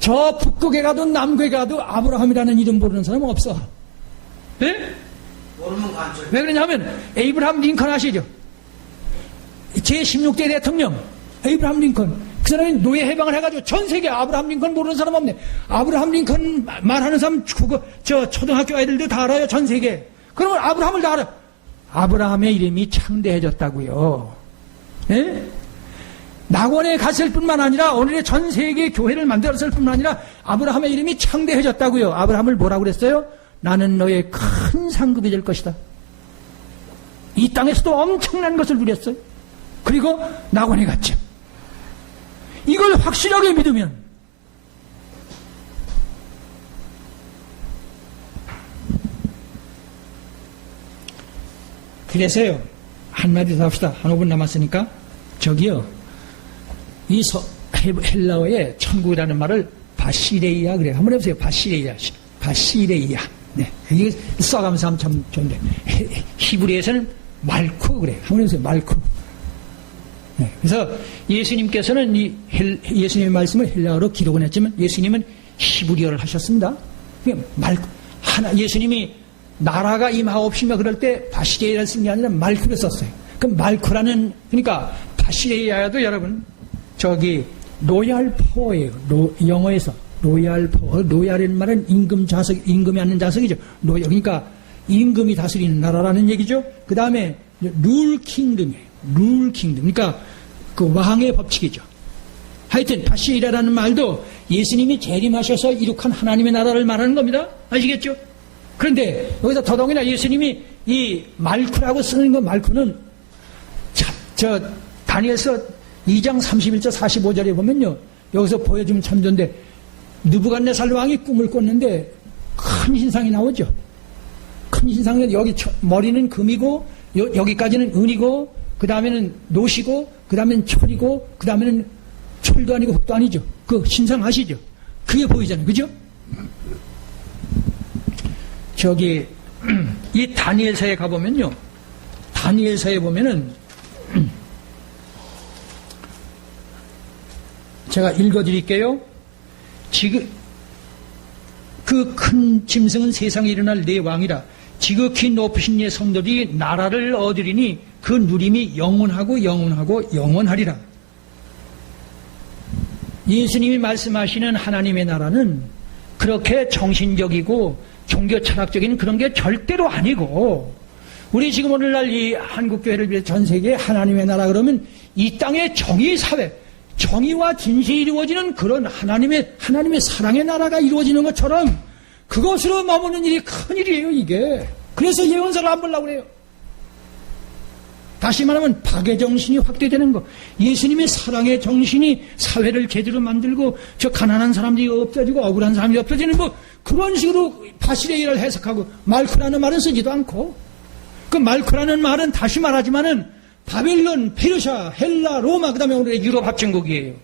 저 북극에 가도 남극에 가도 아브라함이라는 이름 모르는 사람은 없어. 네? 모르면 간절. 왜 그러냐면 에이브라함 링컨 아시죠? 제16대 대통령 에이브라함 링컨. 그 사람이 노예 해방을 해가지고 전 세계 아브라함 링컨 모르는 사람 없네. 아브라함 링컨 말하는 사람 저 초등학교 애들도 다 알아요. 전 세계. 그러면 아브라함을 다 알아. 아브라함의 이름이 창대해졌다고요. 예? 낙원에 갔을 뿐만 아니라 오늘의 전 세계 교회를 만들었을 뿐만 아니라 아브라함의 이름이 창대해졌다고요. 아브라함을 뭐라고 그랬어요? 나는 너의 큰 상급이 될 것이다. 이 땅에서도 엄청난 것을 누렸어요. 그리고 낙원에 갔죠. 이걸 확실하게 믿으면 그래서요. 한마디 더 합시다. 한 5분 남았으니까 저기요. 이 헬라어의 천국이라는 말을 바시레이아 그래요. 한번 해보세요. 바시레이아. 바시레이아. 네. 이게 써가면서 하면 참 좋은데. 히브리에서는 말쿠 그래요. 한번 해보세요. 말쿠. 네. 그래서 예수님께서는 예수님의 말씀을 헬라어로 기록은 했지만 예수님은 히브리어를 하셨습니다. 예수님이 나라가 임하옵시며 그럴 때 바시레이아를 쓴 게 아니라 말쿠를 썼어요. 그 말쿠라는 그러니까 바시레이아도 여러분 저기 로얄 파워예요. 영어에서 로얄 파워. 로얄이라는 말은 임금 자석, 임금이 앉는 자석이죠. 그러니까 임금이 다스리는 나라라는 얘기죠. 그 다음에 룰 킹덤이에요. 룰 킹덤. 그러니까 그 왕의 법칙이죠. 하여튼 바시레이아라는 말도 예수님이 재림하셔서 이룩한 하나님의 나라를 말하는 겁니다. 아시겠죠? 그런데 여기서 더더욱이나 예수님이 이 말쿠라고 쓰는 거 말쿠는 저 다니엘서 2장 31절 45절에 보면요. 여기서 보여주면 참 좋은데 느부갓네살 왕이 꿈을 꿨는데 큰 신상이 나오죠. 큰 신상은 여기 머리는 금이고 여기까지는 은이고 그 다음에는 노시고 그 다음에는 철이고 그 다음에는 철도 아니고 흙도 아니죠. 그 신상 아시죠? 그게 보이잖아요. 그죠? 저기 이 다니엘서에 가보면요. 다니엘서에 보면은 제가 읽어드릴게요. 지금 그 큰 짐승은 세상에 일어날 내 왕이라 지극히 높으신 예 성도들이 나라를 얻으리니 그 누림이 영원하고 영원하고 영원하리라. 예수님이 말씀하시는 하나님의 나라는 그렇게 정신적이고 종교 철학적인 그런 게 절대로 아니고 우리 지금 오늘날 이 한국교회를 비해 전 세계에 하나님의 나라 그러면 이 땅의 정의 사회 정의와 진실이 이루어지는 그런 하나님의 사랑의 나라가 이루어지는 것처럼 그것으로 머무는 일이 큰일이에요, 이게. 그래서 예언서를 안 보려고 그래요. 다시 말하면 박의 정신이 확대되는 거. 예수님의 사랑의 정신이 사회를 제대로 만들고 저 가난한 사람들이 없어지고 억울한 사람들이 없어지는 뭐 그런 식으로 바시레이를 해석하고 말쿠라는 말은 쓰지도 않고 그 말쿠라는 말은 다시 말하지만은 바벨론, 페르시아, 헬라, 로마, 그 다음에 오늘의 유럽 합중국이에요.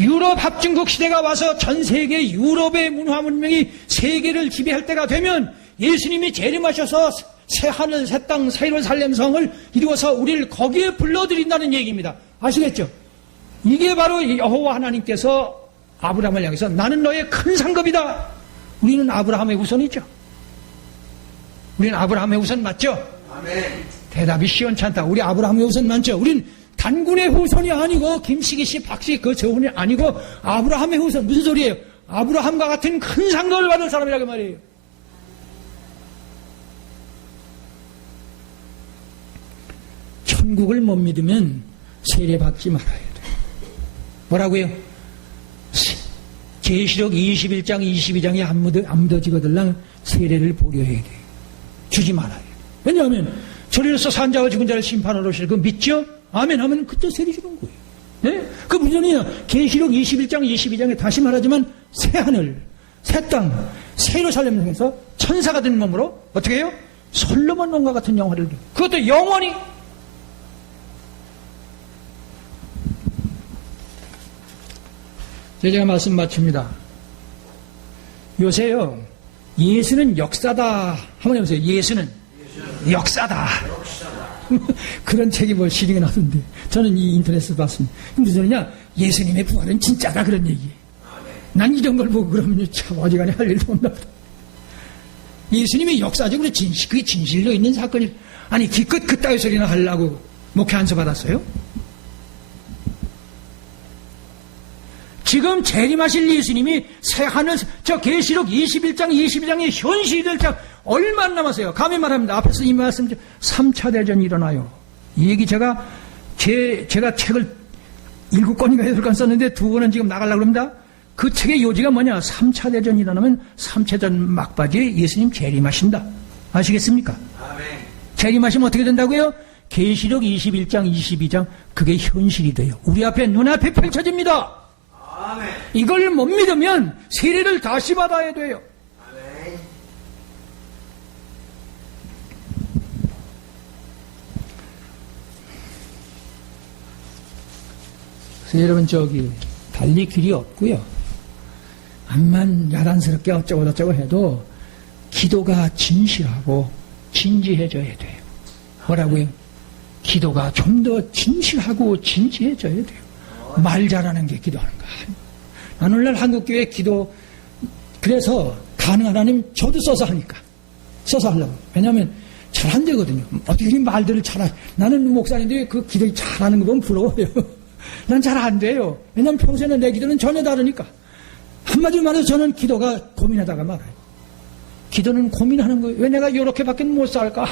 유럽 합중국 시대가 와서 전 세계 유럽의 문화 문명이 세계를 지배할 때가 되면 예수님이 재림하셔서 새 하늘, 새 땅, 새 예루살렘성을 이루어서 우리를 거기에 불러들인다는 얘기입니다. 아시겠죠? 이게 바로 여호와 하나님께서 아브라함을 향해서 나는 너의 큰 상급이다. 우리는 아브라함의 후손이죠. 우리는 아브라함의 후손 맞죠? 아멘. 대답이 시원찮다. 우리 아브라함의 후손 맞죠? 우린 단군의 후손이 아니고 김식희 씨, 박씨 그 저분이 아니고 아브라함의 후손. 무슨 소리예요? 아브라함과 같은 큰 상급을 받은 사람이라고 말이에요. 천국을 못 믿으면 세례받지 말아야 돼. 뭐라고요? 계시록 21장 22장에 안 묻어지거들랑 세례를 보려야 돼. 주지 말아요. 왜냐하면 저리로서 산자와 죽은 자를 심판하러 오실 그 믿죠? 아멘 하면 그때 세리주는 거예요. 네? 그 무슨 소리냐? 계시록 21장 22장에 다시 말하지만 새 하늘, 새 땅, 새 예루살렘을 통해서 천사가 된 몸으로 어떻게 해요? 솔로몬 왕과 같은 영화를 그것도 영원히 제가 말씀 마칩니다. 요새요 예수는 역사다 한번 해보세요. 예수는 역사다. 그런 책이 뭐 시리가 나던데 저는 이 인터넷에서 봤습니다. 무슨 소리냐? 예수님의 부활은 진짜다 그런 얘기예요. 난 이런 걸 보고 그러면 참 어지간히 할 일도 없나 보다. 예수님이 역사적으로 그게 진실로 있는 사건이 아니 기껏 그따위 소리나 하려고 목회 안수 받았어요? 지금 재림하실 예수님이 새하늘 저 계시록 21장 22장의 현실이 될 장 얼마 남았어요? 감히 말합니다. 앞에서 이 말씀 3차 대전이 일어나요. 이 얘기 제가 책을 7권인가 8권 썼는데 2권은 지금 나가려고 합니다. 그 책의 요지가 뭐냐? 3차 대전이 일어나면 3차 대전 막바지에 예수님 재림하신다. 아시겠습니까? 아멘. 재림하시면 어떻게 된다고요? 계시록 21장 22장 그게 현실이 돼요. 우리 앞에 눈앞에 펼쳐집니다. 아멘. 이걸 못 믿으면 세례를 다시 받아야 돼요. 아멘. 그래서 여러분 달리 길이 없고요. 암만 야단스럽게 어쩌고 해도 기도가 진실하고 진지해져야 돼요. 뭐라고요? 기도가 좀 더 진실하고 진지해져야 돼요. 말 잘하는 게 기도하는 거 아니에요. 나는 오늘날 한국교회 기도 그래서 가능한 하나님 저도 써서 하니까 써서 하려고. 왜냐하면 잘 안 되거든요. 어떻게 말들을 나는 목사님들이 그 기도 잘하는 거 보면 부러워요. 난 잘 안 돼요. 왜냐하면 평소에는 내 기도는 전혀 다르니까. 한마디로 말해서 저는 기도가 고민하다가 말아요. 기도는 고민하는 거예요. 왜 내가 이렇게밖에 못 살까?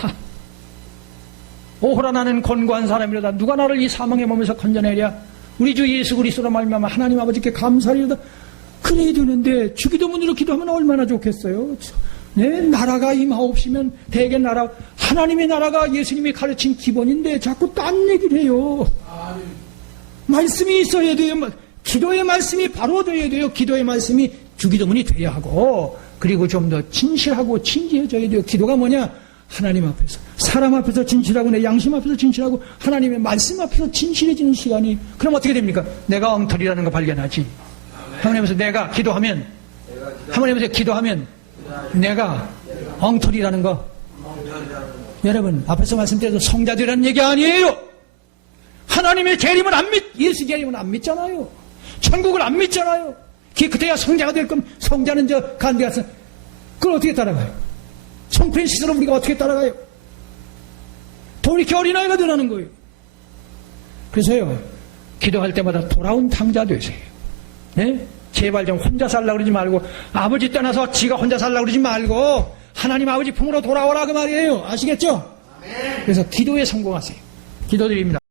오호라 나는 곤고한 사람이로다. 누가 나를 이 사망의 몸에서 건져내랴? 우리 주 예수 그리스도로 말미암아 하나님 아버지께 감사하리로다. 그래야 되는데 주기도문으로 기도하면 얼마나 좋겠어요. 네, 나라가 임하옵시면 대개 나라 하나님의 나라가 예수님이 가르친 기본인데 자꾸 딴 얘기를 해요. 말씀이 있어야 돼요. 기도의 말씀이 바로 돼야 돼요. 기도의 말씀이 주기도문이 돼야 하고 그리고 좀 더 진실하고 진지해져야 돼요. 기도가 뭐냐? 하나님 앞에서 사람 앞에서 진실하고 내 양심 앞에서 진실하고 하나님의 말씀 앞에서 진실해지는 시간이 그럼 어떻게 됩니까? 내가 엉터리라는 거 발견하지. 한번 해보세요. 내가 기도하면 한번 해보세요. 기도하면 내가 엉터리라는 거 여러분 앞에서 말씀드려도 성자들이라는 얘기 아니에요. 하나님의 재림은 예수 재림은 안 믿잖아요. 천국을 안 믿잖아요. 그때야 성자가 될 거면 성자는 간대 가서 그걸 어떻게 따라가요? 성프란시스로 우리가 어떻게 따라가요? 돌이켜 어린아이가 되라는 거예요. 그래서요 기도할 때마다 돌아온 탕자 되세요. 네? 제발 좀 혼자 살라고 그러지 말고 아버지 떠나서 지가 혼자 살라고 그러지 말고 하나님 아버지 품으로 돌아오라 그 말이에요. 아시겠죠? 그래서 기도에 성공하세요. 기도드립니다.